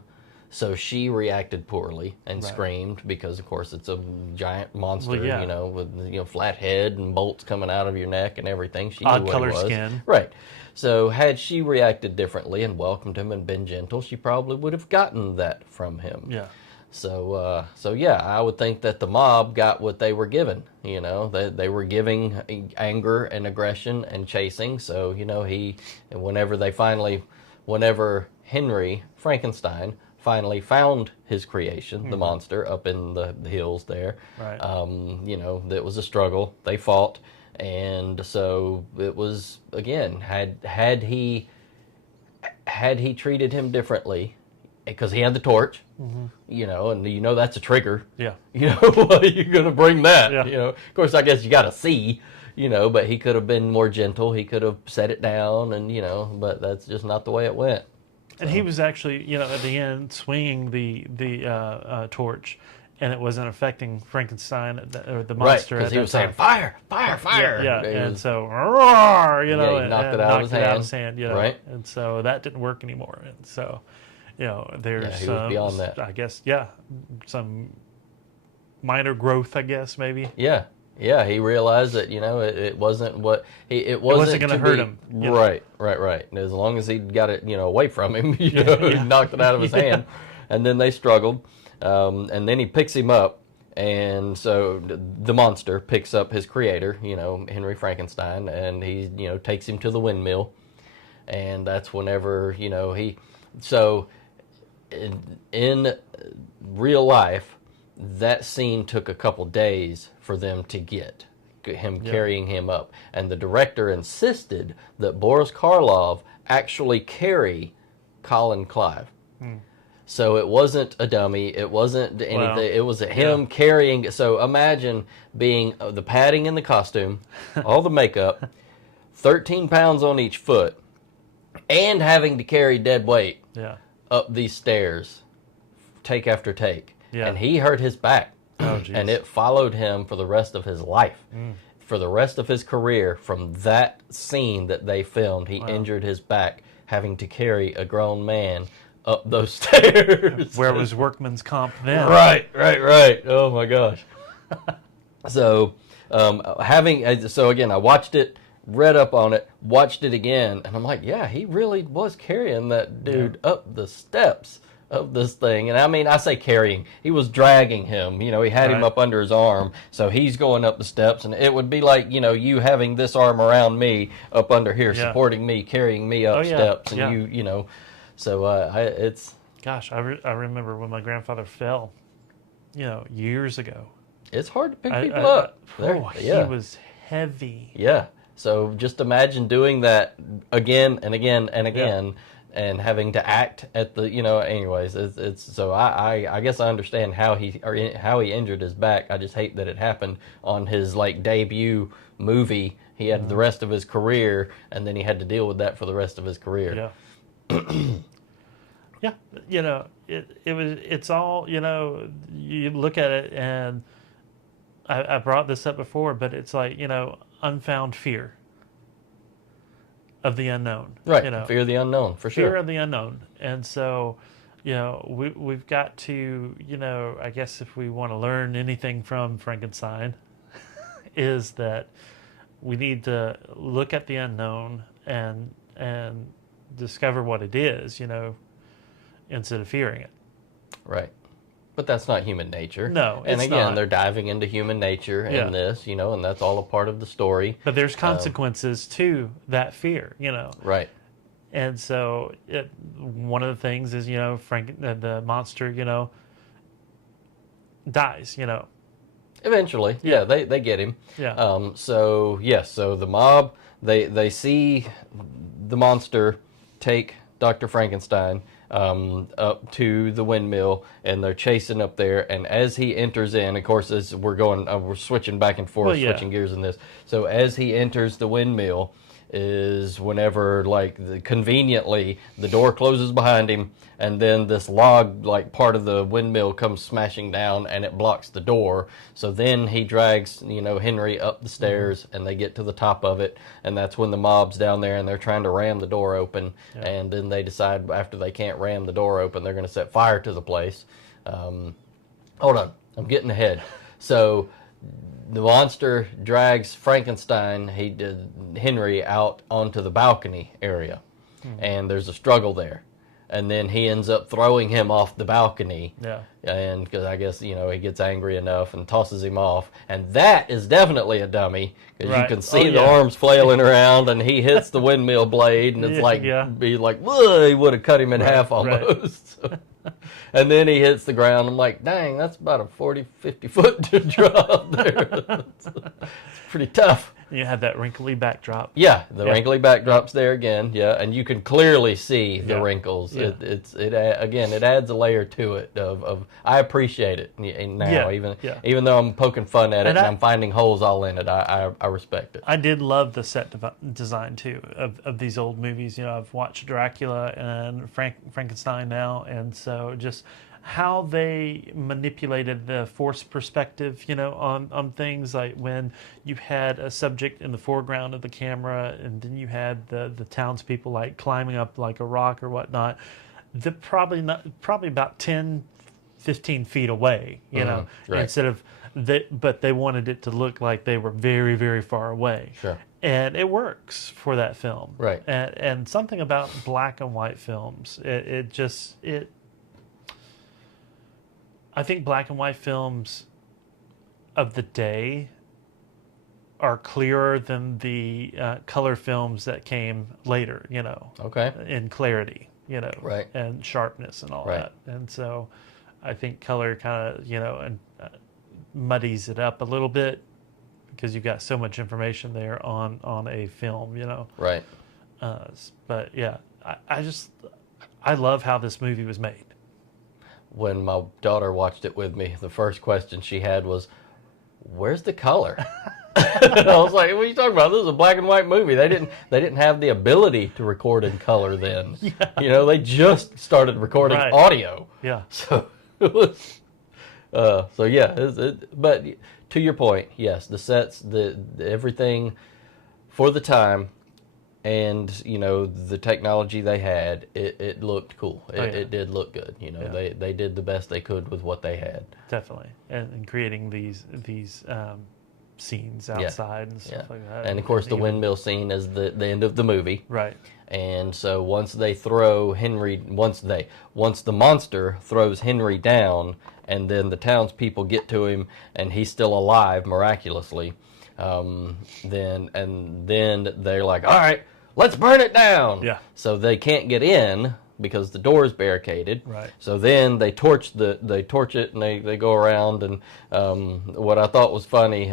so she reacted poorly and screamed because, of course, it's a giant monster, with flat head and bolts coming out of your neck and everything. She knew odd what color it was. skin. Right. So had she reacted differently and welcomed him and been gentle, she probably would have gotten that from him. Yeah. So yeah, I would think that the mob got what they were given. They were giving anger and aggression and chasing. So whenever Henry Frankenstein finally found his creation, the monster, up in the hills there. Right. It was a struggle. They fought, and so it was, again, had he treated him differently, because he had the torch, and that's a trigger. Yeah. Well, you're gonna bring that. Yeah. Of course, I guess you got to see. But he could have been more gentle. He could have set it down, and but that's just not the way it went. And he was actually, at the end, swinging the torch, and it wasn't affecting Frankenstein or the monster. Right, because he was saying, fire, fire, fire. Yeah, and so, roar, he knocked it out of his hand. Right. And so that didn't work anymore. And so, there's he was beyond that. I guess, some minor growth, I guess, maybe. Yeah. Yeah, he realized that it wasn't what it wasn't going to hurt him. Right. And as long as he got it away from him, he knocked it out of his hand, and then they struggled, and then he picks him up, and so the monster picks up his creator, Henry Frankenstein, and he takes him to the windmill, and that's whenever in real life, that scene took a couple days for them to get him carrying him up. And the director insisted that Boris Karloff actually carry Colin Clive. So it wasn't a dummy. It wasn't anything. Wow. It was him carrying. So imagine being the padding in the costume, all the makeup, 13 pounds on each foot, and having to carry dead weight up these stairs, take after take. Yeah. And he hurt his back. Oh, and it followed him for the rest of his life. For the rest of his career, from that scene that they filmed, he injured his back having to carry a grown man up those stairs. Where was workman's comp then? Right. Oh my gosh. So, again, I watched it, read up on it, watched it again, and I'm like, yeah, he really was carrying that dude up the steps of this thing. And I mean, I say carrying, he was dragging him, he had him up under his arm, so he's going up the steps, and it would be like, you having this arm around me up under here, supporting me, carrying me up steps, and so it's... Gosh, I remember when my grandfather fell, years ago. It's hard to pick people up. He was heavy. Yeah, so just imagine doing that again and again and again, and having to act at the, anyways, it's so I guess I understand how he injured his back. I just hate that it happened on his debut movie. He had the rest of his career, and then he had to deal with that for the rest of his career. Yeah. It's all, you look at it, and I brought this up before, but it's like, unfound fear of the unknown. Right, fear of the unknown, for sure. Fear of the unknown. And so, we've got to, I guess if we want to learn anything from Frankenstein, is that we need to look at the unknown and discover what it is, instead of fearing it. Right. But that's not human nature. No, and again, they're diving into human nature in this, and that's all a part of the story. But there's consequences to that fear, Right. And so one of the things is, the monster, dies, Eventually, they get him. Yeah. So the mob, they see the monster take Dr. Frankenstein, up to the windmill, and they're chasing up there. And as he enters in, of course, as we're going, we're switching back and forth, switching gears in this. So as he enters the windmill, is whenever, like, conveniently the door closes behind him, and then this log, like, part of the windmill comes smashing down and it blocks the door. So then he drags, Henry up the stairs, and they get to the top of it, and that's when the mob's down there and they're trying to ram the door open. And then they decide, after they can't ram the door open, they're going to set fire to the place. Hold on, I'm getting ahead. So the monster drags Frankenstein, Henry, out onto the balcony area, and there's a struggle there. And then he ends up throwing him off the balcony. Yeah. And because I guess, he gets angry enough and tosses him off. And that is definitely a dummy, because you can see the arms flailing around, and he hits the windmill blade, and it's be like, whoa, he would have cut him in half almost. And then he hits the ground. I'm like, dang, that's about a 40, 50 foot drop there. It's pretty tough. And you have that wrinkly backdrop. Yeah, the wrinkly backdrop's there again. Yeah, and you can clearly see the wrinkles. Yeah. It adds a layer to it. Of I appreciate it now, even though I'm poking fun at it and I'm finding holes all in it. I respect it. I did love the set design too of these old movies. I've watched Dracula and Frankenstein now, and so just how they manipulated the forced perspective, on things, like when you had a subject in the foreground of the camera, and then you had the townspeople like climbing up like a rock or whatnot. They're probably about 10, 15 feet away, right. instead of but they wanted it to look like they were very, very far away. Sure. And it works for that film. Right. And something about black and white films, I think black and white films of the day are clearer than the color films that came later, Okay. in clarity, right. and sharpness and all that. And so I think color kind of, muddies it up a little bit, because you've got so much information there on a film, Right. But yeah, I love how this movie was made. When my daughter watched it with me, the first question she had was, "Where's the color?" I was like, "What are you talking about? This is a black and white movie. They didn't have the ability to record in color then. Yeah. They just started recording audio. Yeah. So it was, but to your point, yes, the sets, the everything for the time. And the technology they had, it looked cool. It did look good. They did the best they could with what they had. Definitely, and creating these scenes outside and stuff like that. And of course, the windmill scene is the end of the movie. Right. And so once they throw Henry, once the monster throws Henry down, and then the townspeople get to him, and he's still alive miraculously. Then they're like, all right, let's burn it down. Yeah. So they can't get in because the door is barricaded. Right. So then they torch it, and they go around, and what I thought was funny,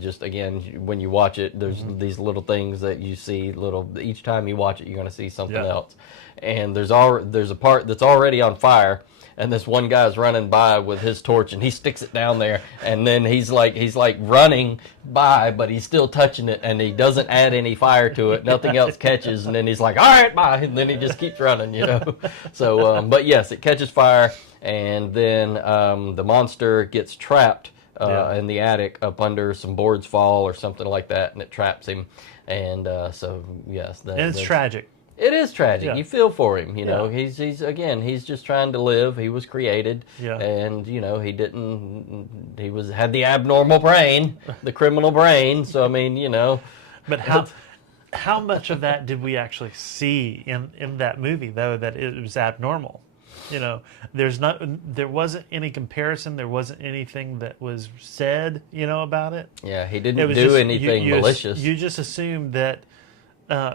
just again, when you watch it, there's these little things that you see, each time you watch it, you're going to see something else. And there's a part that's already on fire. And this one guy's running by with his torch, and he sticks it down there, and then he's like running by, but he's still touching it, and he doesn't add any fire to it. Nothing else catches, and then he's like, all right, bye, and then he just keeps running, So, but yes, it catches fire, and then the monster gets trapped in the attic up under some boards fall or something like that, and it traps him, and so yes, and it's tragic. It is tragic. Yeah. You feel for him, Yeah. He's he's just trying to live. He was created, Yeah. and had the abnormal brain, the criminal brain. So I mean, But how much of that did we actually see in that movie, though, that it was abnormal? There wasn't any comparison. There wasn't anything that was said, about it. Yeah, he didn't do anything malicious. You just assumed that.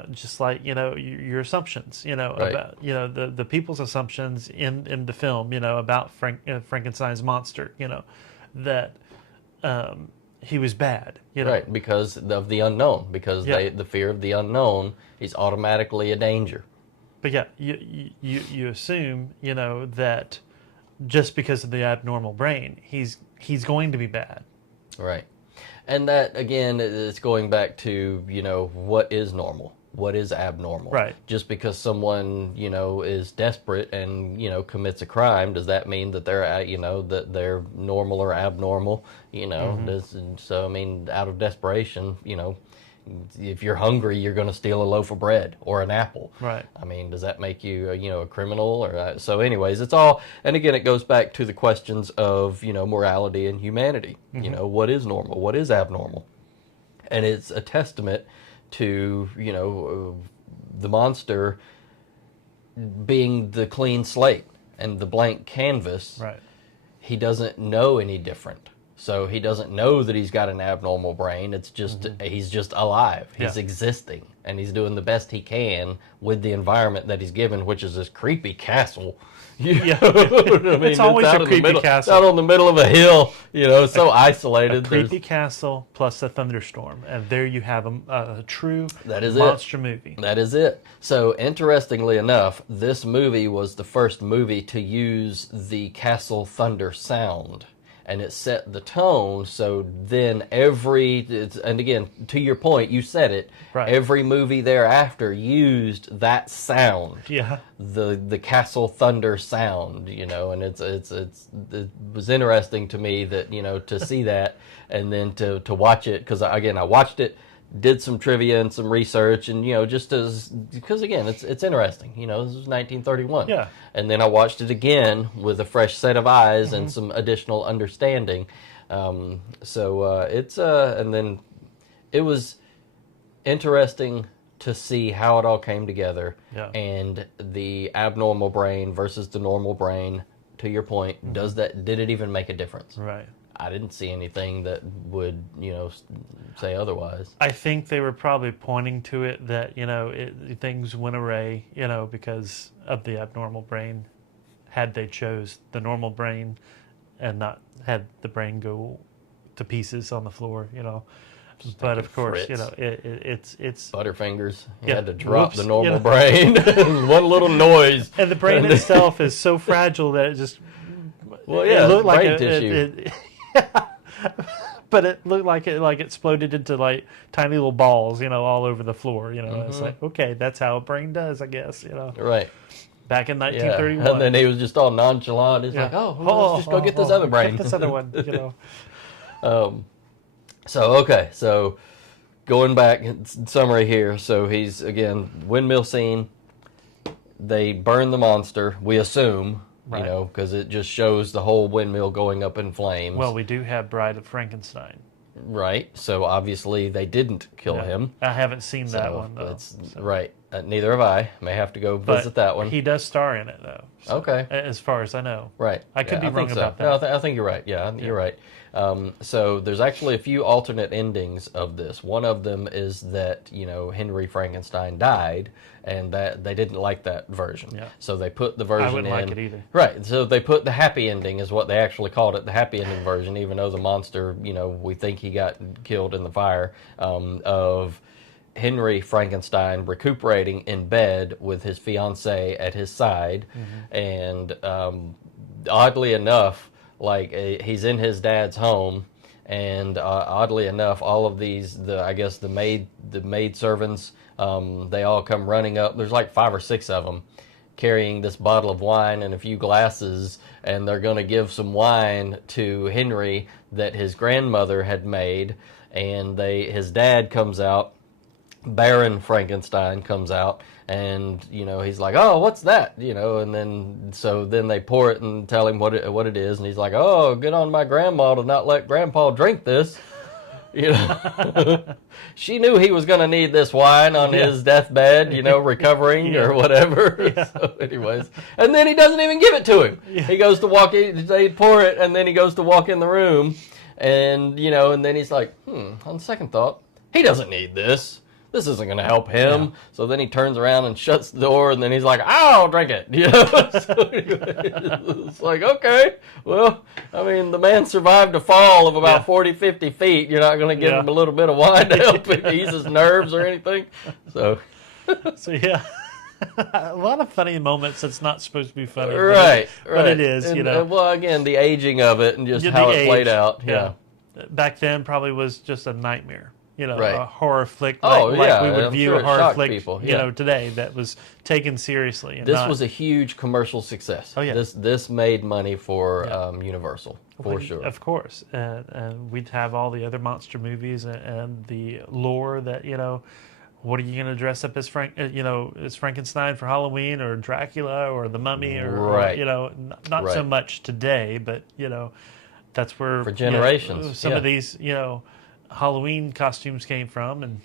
Just like your assumptions, Right. about the people's assumptions in the film, about Frankenstein's monster, that he was bad, right, because of the unknown, because the fear of the unknown is automatically a danger. But yeah, you assume, that just because of the abnormal brain, he's going to be bad. Right. And that, again, it's going back to, what is normal? What is abnormal? Right. Just because someone, is desperate and, commits a crime, does that mean that they're, that they're normal or abnormal? So, I mean, out of desperation, if you're hungry, you're going to steal a loaf of bread or an apple. Right. I mean, does that make you, a criminal? Or so, anyways, it's all, and again, it goes back to the questions of, morality and humanity. What is normal? What is abnormal? And it's a testament to, the monster being the clean slate and the blank canvas. Right. He doesn't know any different. So he doesn't know that he's got an abnormal brain. It's just he's just alive. He's existing, and he's doing the best he can with the environment that he's given, which is this creepy castle. Yeah, I mean, it's always out a in the creepy middle, castle. Out on the middle of a hill, so isolated. A creepy castle plus a thunderstorm, and there you have a true monster movie. That is it. So, interestingly enough, this movie was the first movie to use the castle thunder sound. And it set the tone, so then and again, to your point, you said it, right. Every movie thereafter used that sound. Yeah. The castle thunder sound, and it was interesting to me that, to see that and then to watch it, because again, I watched it, did some trivia and some research, and because again, it's interesting. This was 1931. Yeah. And then I watched it again with a fresh set of eyes and some additional understanding. It's and then it was interesting to see how it all came together. Yeah. And the abnormal brain versus the normal brain. To your point, did it even make a difference? Right. I didn't see anything that would, say otherwise. I think they were probably pointing to it that, things went awry, because of the abnormal brain. Had they chose the normal brain and not had the brain go to pieces on the floor, But of course, Fritz. it's Butterfingers. He Yeah. had to drop Whoops, the normal brain. One little noise. and the brain itself is so fragile that it just Well, yeah, it looked like brain tissue. but it looked like it exploded into tiny little balls, all over the floor. It's like, okay, that's how a brain does, I guess. Right. Back in Yeah. 1931, And then he was just all nonchalant. He's like, let's just go get this other brain. Get this other one. So going back, summary here. So he's, again, windmill scene. They burn the monster, we assume, Right. because it just shows the whole windmill going up in flames. Well, we do have Bride of Frankenstein. Right. So obviously they didn't kill him. I haven't seen that one, though. Right. Neither have I. May have to go visit that one. He does star in it, though. Okay. As far as I know. Right. I could be wrong think so. about that. No, I think you're right. Yeah, you're right. So there's actually a few alternate endings of this. One of them is that, Henry Frankenstein died, and that they didn't like that version. Yeah. So they put the version I wouldn't in. like it either. Right. So they put the happy ending is what they actually called it, the happy ending version, even though the monster, we think he got killed in the fire, of Henry Frankenstein recuperating in bed with his fiancée at his side. And oddly enough, he's in his dad's home, and oddly enough, all of these, the maid servants, they all come running up. There's 5 or 6 of them carrying this bottle of wine and a few glasses, and they're going to give some wine to Henry that his grandmother had made. And his dad comes out, Baron Frankenstein comes out, and he's like, "Oh, what's that?" And then they pour it and tell him what it is, and he's like, "Oh, good on my grandma to not let Grandpa drink this." She knew he was going to need this wine on his deathbed, recovering or whatever. Yeah. So anyways, and then he doesn't even give it to him. Yeah. He goes to walk in, they pour it, and then he goes to walk in the room, and and then he's like, on second thought, he doesn't need this. This isn't going to help him. Yeah. So then he turns around and shuts the door, and then he's like, "I'll drink it." So anyway, it's like, okay, well, I mean, the man survived a fall of about 40, 50 feet. You're not going to give him a little bit of wine to help him ease his nerves or anything. So, So yeah. A lot of funny moments that's not supposed to be funny. Right, but it is, and, you know. well, again, the aging of it and just Yeah, how the it played age, out. yeah. Back then probably was just a nightmare. You know, Right. a horror flick Oh, like yeah, we would I'm view sure a it horror shocked flick, people, you yeah. know, today that was taken seriously. And This not, was a huge commercial success. Oh, yeah. This made money for Yeah. Universal, for sure. Of course. And we'd have all the other monster movies and the lore that, you know, what are you going to dress up as as Frankenstein for Halloween or Dracula or the Mummy or Right. you know, not so Right. much today, but, you know, that's where For generations, you know, some yeah. of these, you know, Halloween costumes came from, and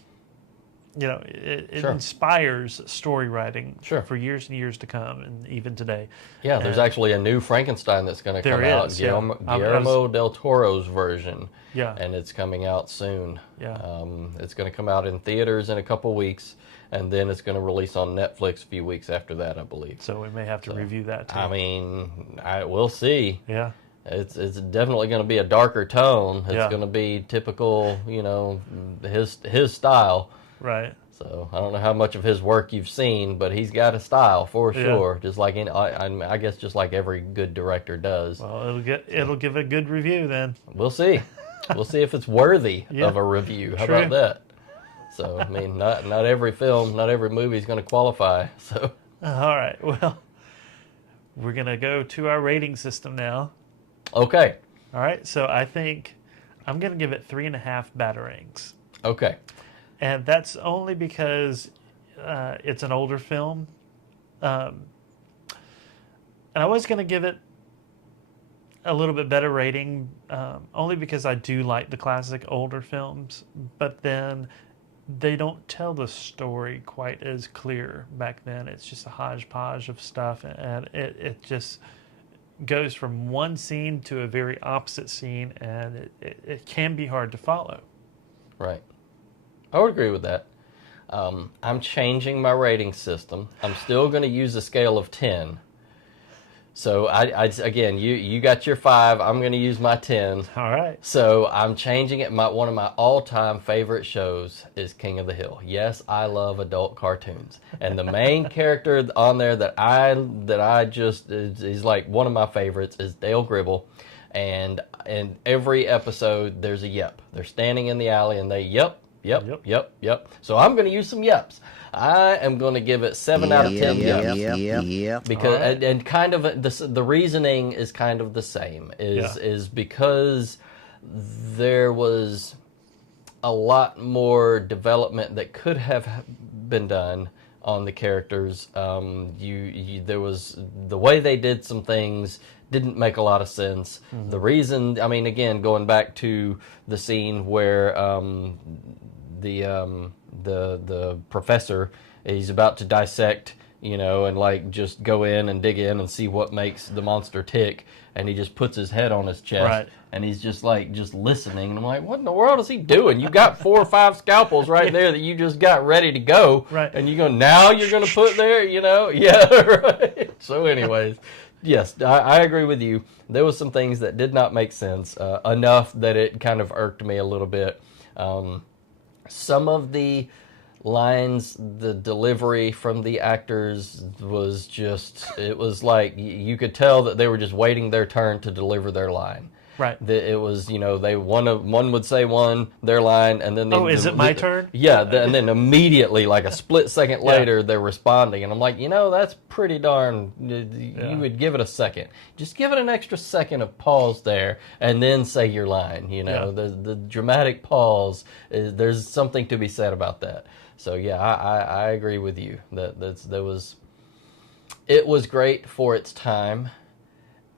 you know it Sure. inspires story writing Sure. for years and years to come, and even today. Yeah, there's And- actually a new Frankenstein that's going to There come out, is, yeah. Guillermo del Toro's version, Yeah. and it's coming out soon. Yeah. It's going to come out in theaters in a couple weeks, and then it's going to release on Netflix a few weeks after that, I believe. So we may have to review that too. I mean, we'll see. Yeah. It's definitely going to be a darker tone. It's Yeah. going to be typical, you know, his style. Right. So I don't know how much of his work you've seen, but he's got a style for Yeah. sure. Just like I guess just like every good director does. Well, it'll give a good review then. We'll see. We'll see if it's worthy Yeah. of a review. How True. about that? So I mean, not every film, not every movie is going to qualify. So All right. Well, we're gonna go to our rating system now. okay, All right. So I think I'm gonna give it 3.5 batarangs. okay, And that's only because it's an older film. And I was going to give it a little bit better rating, only because I do like the classic older films. But then they don't tell the story quite as clear back then. It's just a hodgepodge of stuff. And it just goes from one scene to a very opposite scene. And it can be hard to follow. right. I would agree with that. I'm changing my rating system. I'm still going to use a scale of 10. So I again, you got your 5. I'm going to use my 10. All right. So I'm changing it. One of my all-time favorite shows is King of the Hill. Yes, I love adult cartoons, and the main character on there that I just is like one of my favorites is Dale Gribble. And in every episode, there's a yep. They're standing in the alley and they yep. So I'm going to use some yeps. I am going to give it 7 out of 10 yeps. Because All right. and kind of the reasoning is kind of the same. Is because there was a lot more development that could have been done on the characters. There was the way they did some things didn't make a lot of sense. Mm-hmm. The reason, I mean, again, going back to the scene where the professor, he's about to dissect, you know, and like just go in and dig in and see what makes the monster tick, and he just puts his head on his chest, Right. and he's just listening, and I'm like, what in the world is he doing? You got 4 or 5 scalpels right there that you just got ready to go, Right. and you go, now you're going to put there, you know? Yeah, right. So anyways, yes, I agree with you. There was some things that did not make sense, enough that it kind of irked me a little bit. Some of the lines, the delivery from the actors was just, it was like you could tell that they were just waiting their turn to deliver their line. Right. It was, you know, one would say their line, and then Is it my turn? Yeah, and then immediately, like a split second later, they're responding, and I'm like, you know, that's pretty darn. You would give it a second. Just give it an extra second of pause there, and then say your line. You know, the dramatic pause there's something to be said about that. So yeah, I agree with you it was great for its time.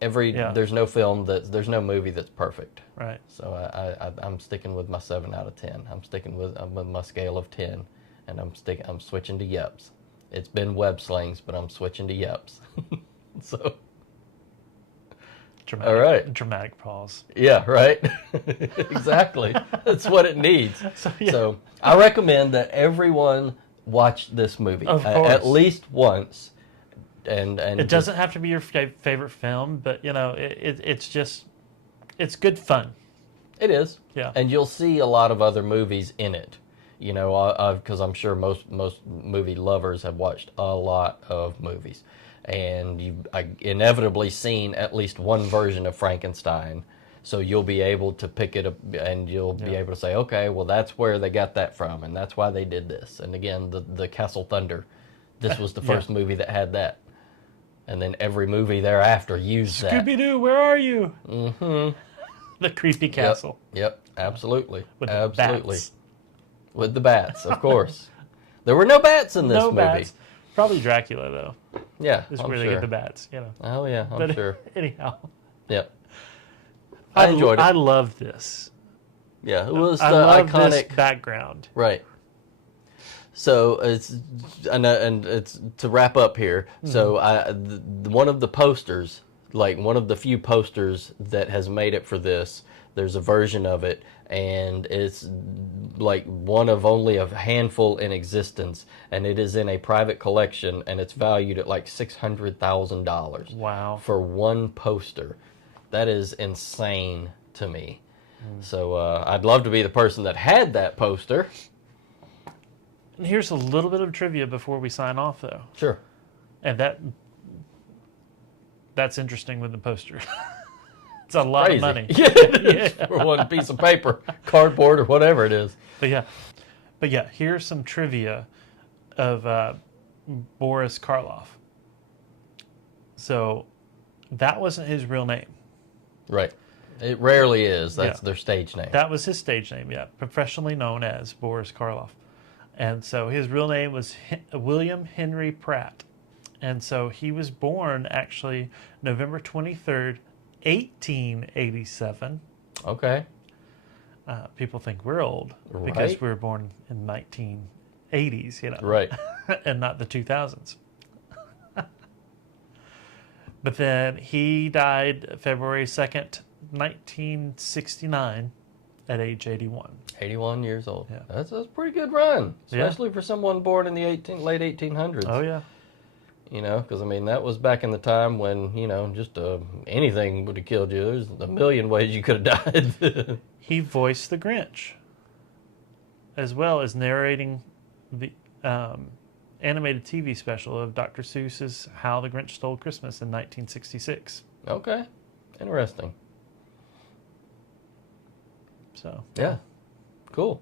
There's no movie that's perfect. Right. So I'm sticking with my 7 out of 10. I'm sticking with my scale of 10, and I'm switching to yeps. It's been web slings, but I'm switching to yeps. So Dramatic, all right. Dramatic pause. Yeah, right. Exactly. That's what it needs. yeah. So I recommend that everyone watch this movie Of course. at least once. And It doesn't have to be your favorite film, but you know, it's good fun. It is. Yeah. And you'll see a lot of other movies in it. You know, because I'm sure most movie lovers have watched a lot of movies, and you've inevitably seen at least one version of Frankenstein. So you'll be able to pick it up, and you'll be able to say, okay, well, that's where they got that from, and that's why they did this. And again, the Castle Thunder, this was the first movie that had that. And then every movie thereafter used that. Scooby-Doo, where are you? Mm-hmm. The creepy castle. Yep, absolutely. With absolutely. the bats. With the bats, of course. There were no bats in this movie. Bats. Probably Dracula, though. Yeah, is where they get the bats, you know. Oh, yeah, I'm sure. Anyhow. Yep. I enjoyed it. I loved this. Yeah, it was the love iconic this background. Right. So it's and it's to wrap up here. Mm-hmm. So one of the posters, like one of the few posters that has made it for this, there's a version of it, and it's like one of only a handful in existence, and it is in a private collection, and it's valued at like $600,000. Wow. For one poster. That is insane to me. So I'd love to be the person that had that poster. And here's a little bit of trivia before we sign off, though. Sure. And that's interesting with the poster. It's a lot of money. Yeah, it is for one piece of paper, cardboard, or whatever it is. But yeah, here's some trivia of Boris Karloff. So that wasn't his real name. Right. It rarely is. That's their stage name. That was his stage name, yeah. Professionally known as Boris Karloff. And so his real name was William Henry Pratt. And so he was born, actually, November 23rd, 1887. Okay. People think we're old because we were born in 1980s, you know. Right. And not the 2000s. But then he died February 2nd, 1969 at age 81. 81 years old. Yeah. That's a pretty good run, especially for someone born in the late 1800s. Oh, yeah. You know, because, I mean, that was back in the time when, you know, just anything would have killed you. There's a million ways you could have died. He voiced the Grinch, as well as narrating the animated TV special of Dr. Seuss's How the Grinch Stole Christmas in 1966. Okay. Interesting. So yeah, cool.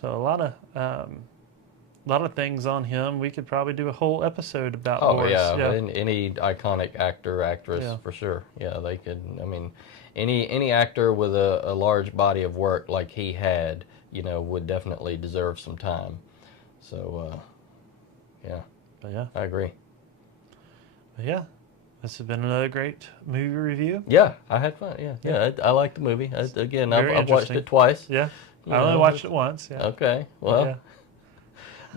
So a lot of things on him. We could probably do a whole episode about. Oh Boris. yeah, any iconic actor, actress for sure. Yeah, they could. I mean, any actor with a large body of work like he had, you know, would definitely deserve some time. So, yeah. But yeah, I agree. But yeah. This has been another great movie review. Yeah, I had fun. Yeah. I like the movie. I've watched it twice. Yeah, I only watched it once. Yeah. Okay, well,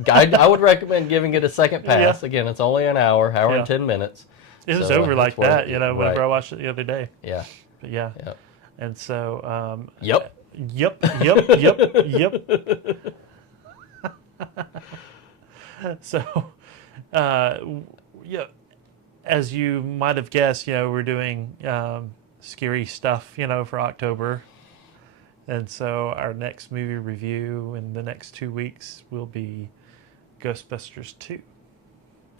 I would recommend giving it a second pass. Yeah. Again, it's only an hour and 10 minutes. It was over like that, you know, whenever I watched it the other day. Yeah. But yeah. And so. Yep. So, yeah. As you might have guessed, you know, we're doing scary stuff, you know, for October. And so our next movie review in the next 2 weeks will be Ghostbusters 2.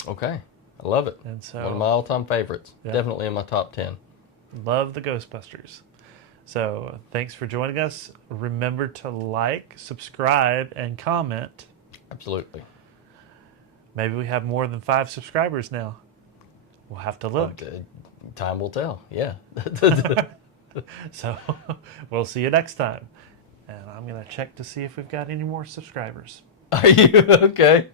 Okay. I love it. And so, one of my all-time favorites. Definitely in my top 10. Love the Ghostbusters. So thanks for joining us. Remember to like, subscribe, and comment. Absolutely. Maybe we have more than 5 subscribers now. We'll have to look. Time will tell. Yeah. So we'll see you next time. And I'm going to check to see if we've got any more subscribers. Are you okay?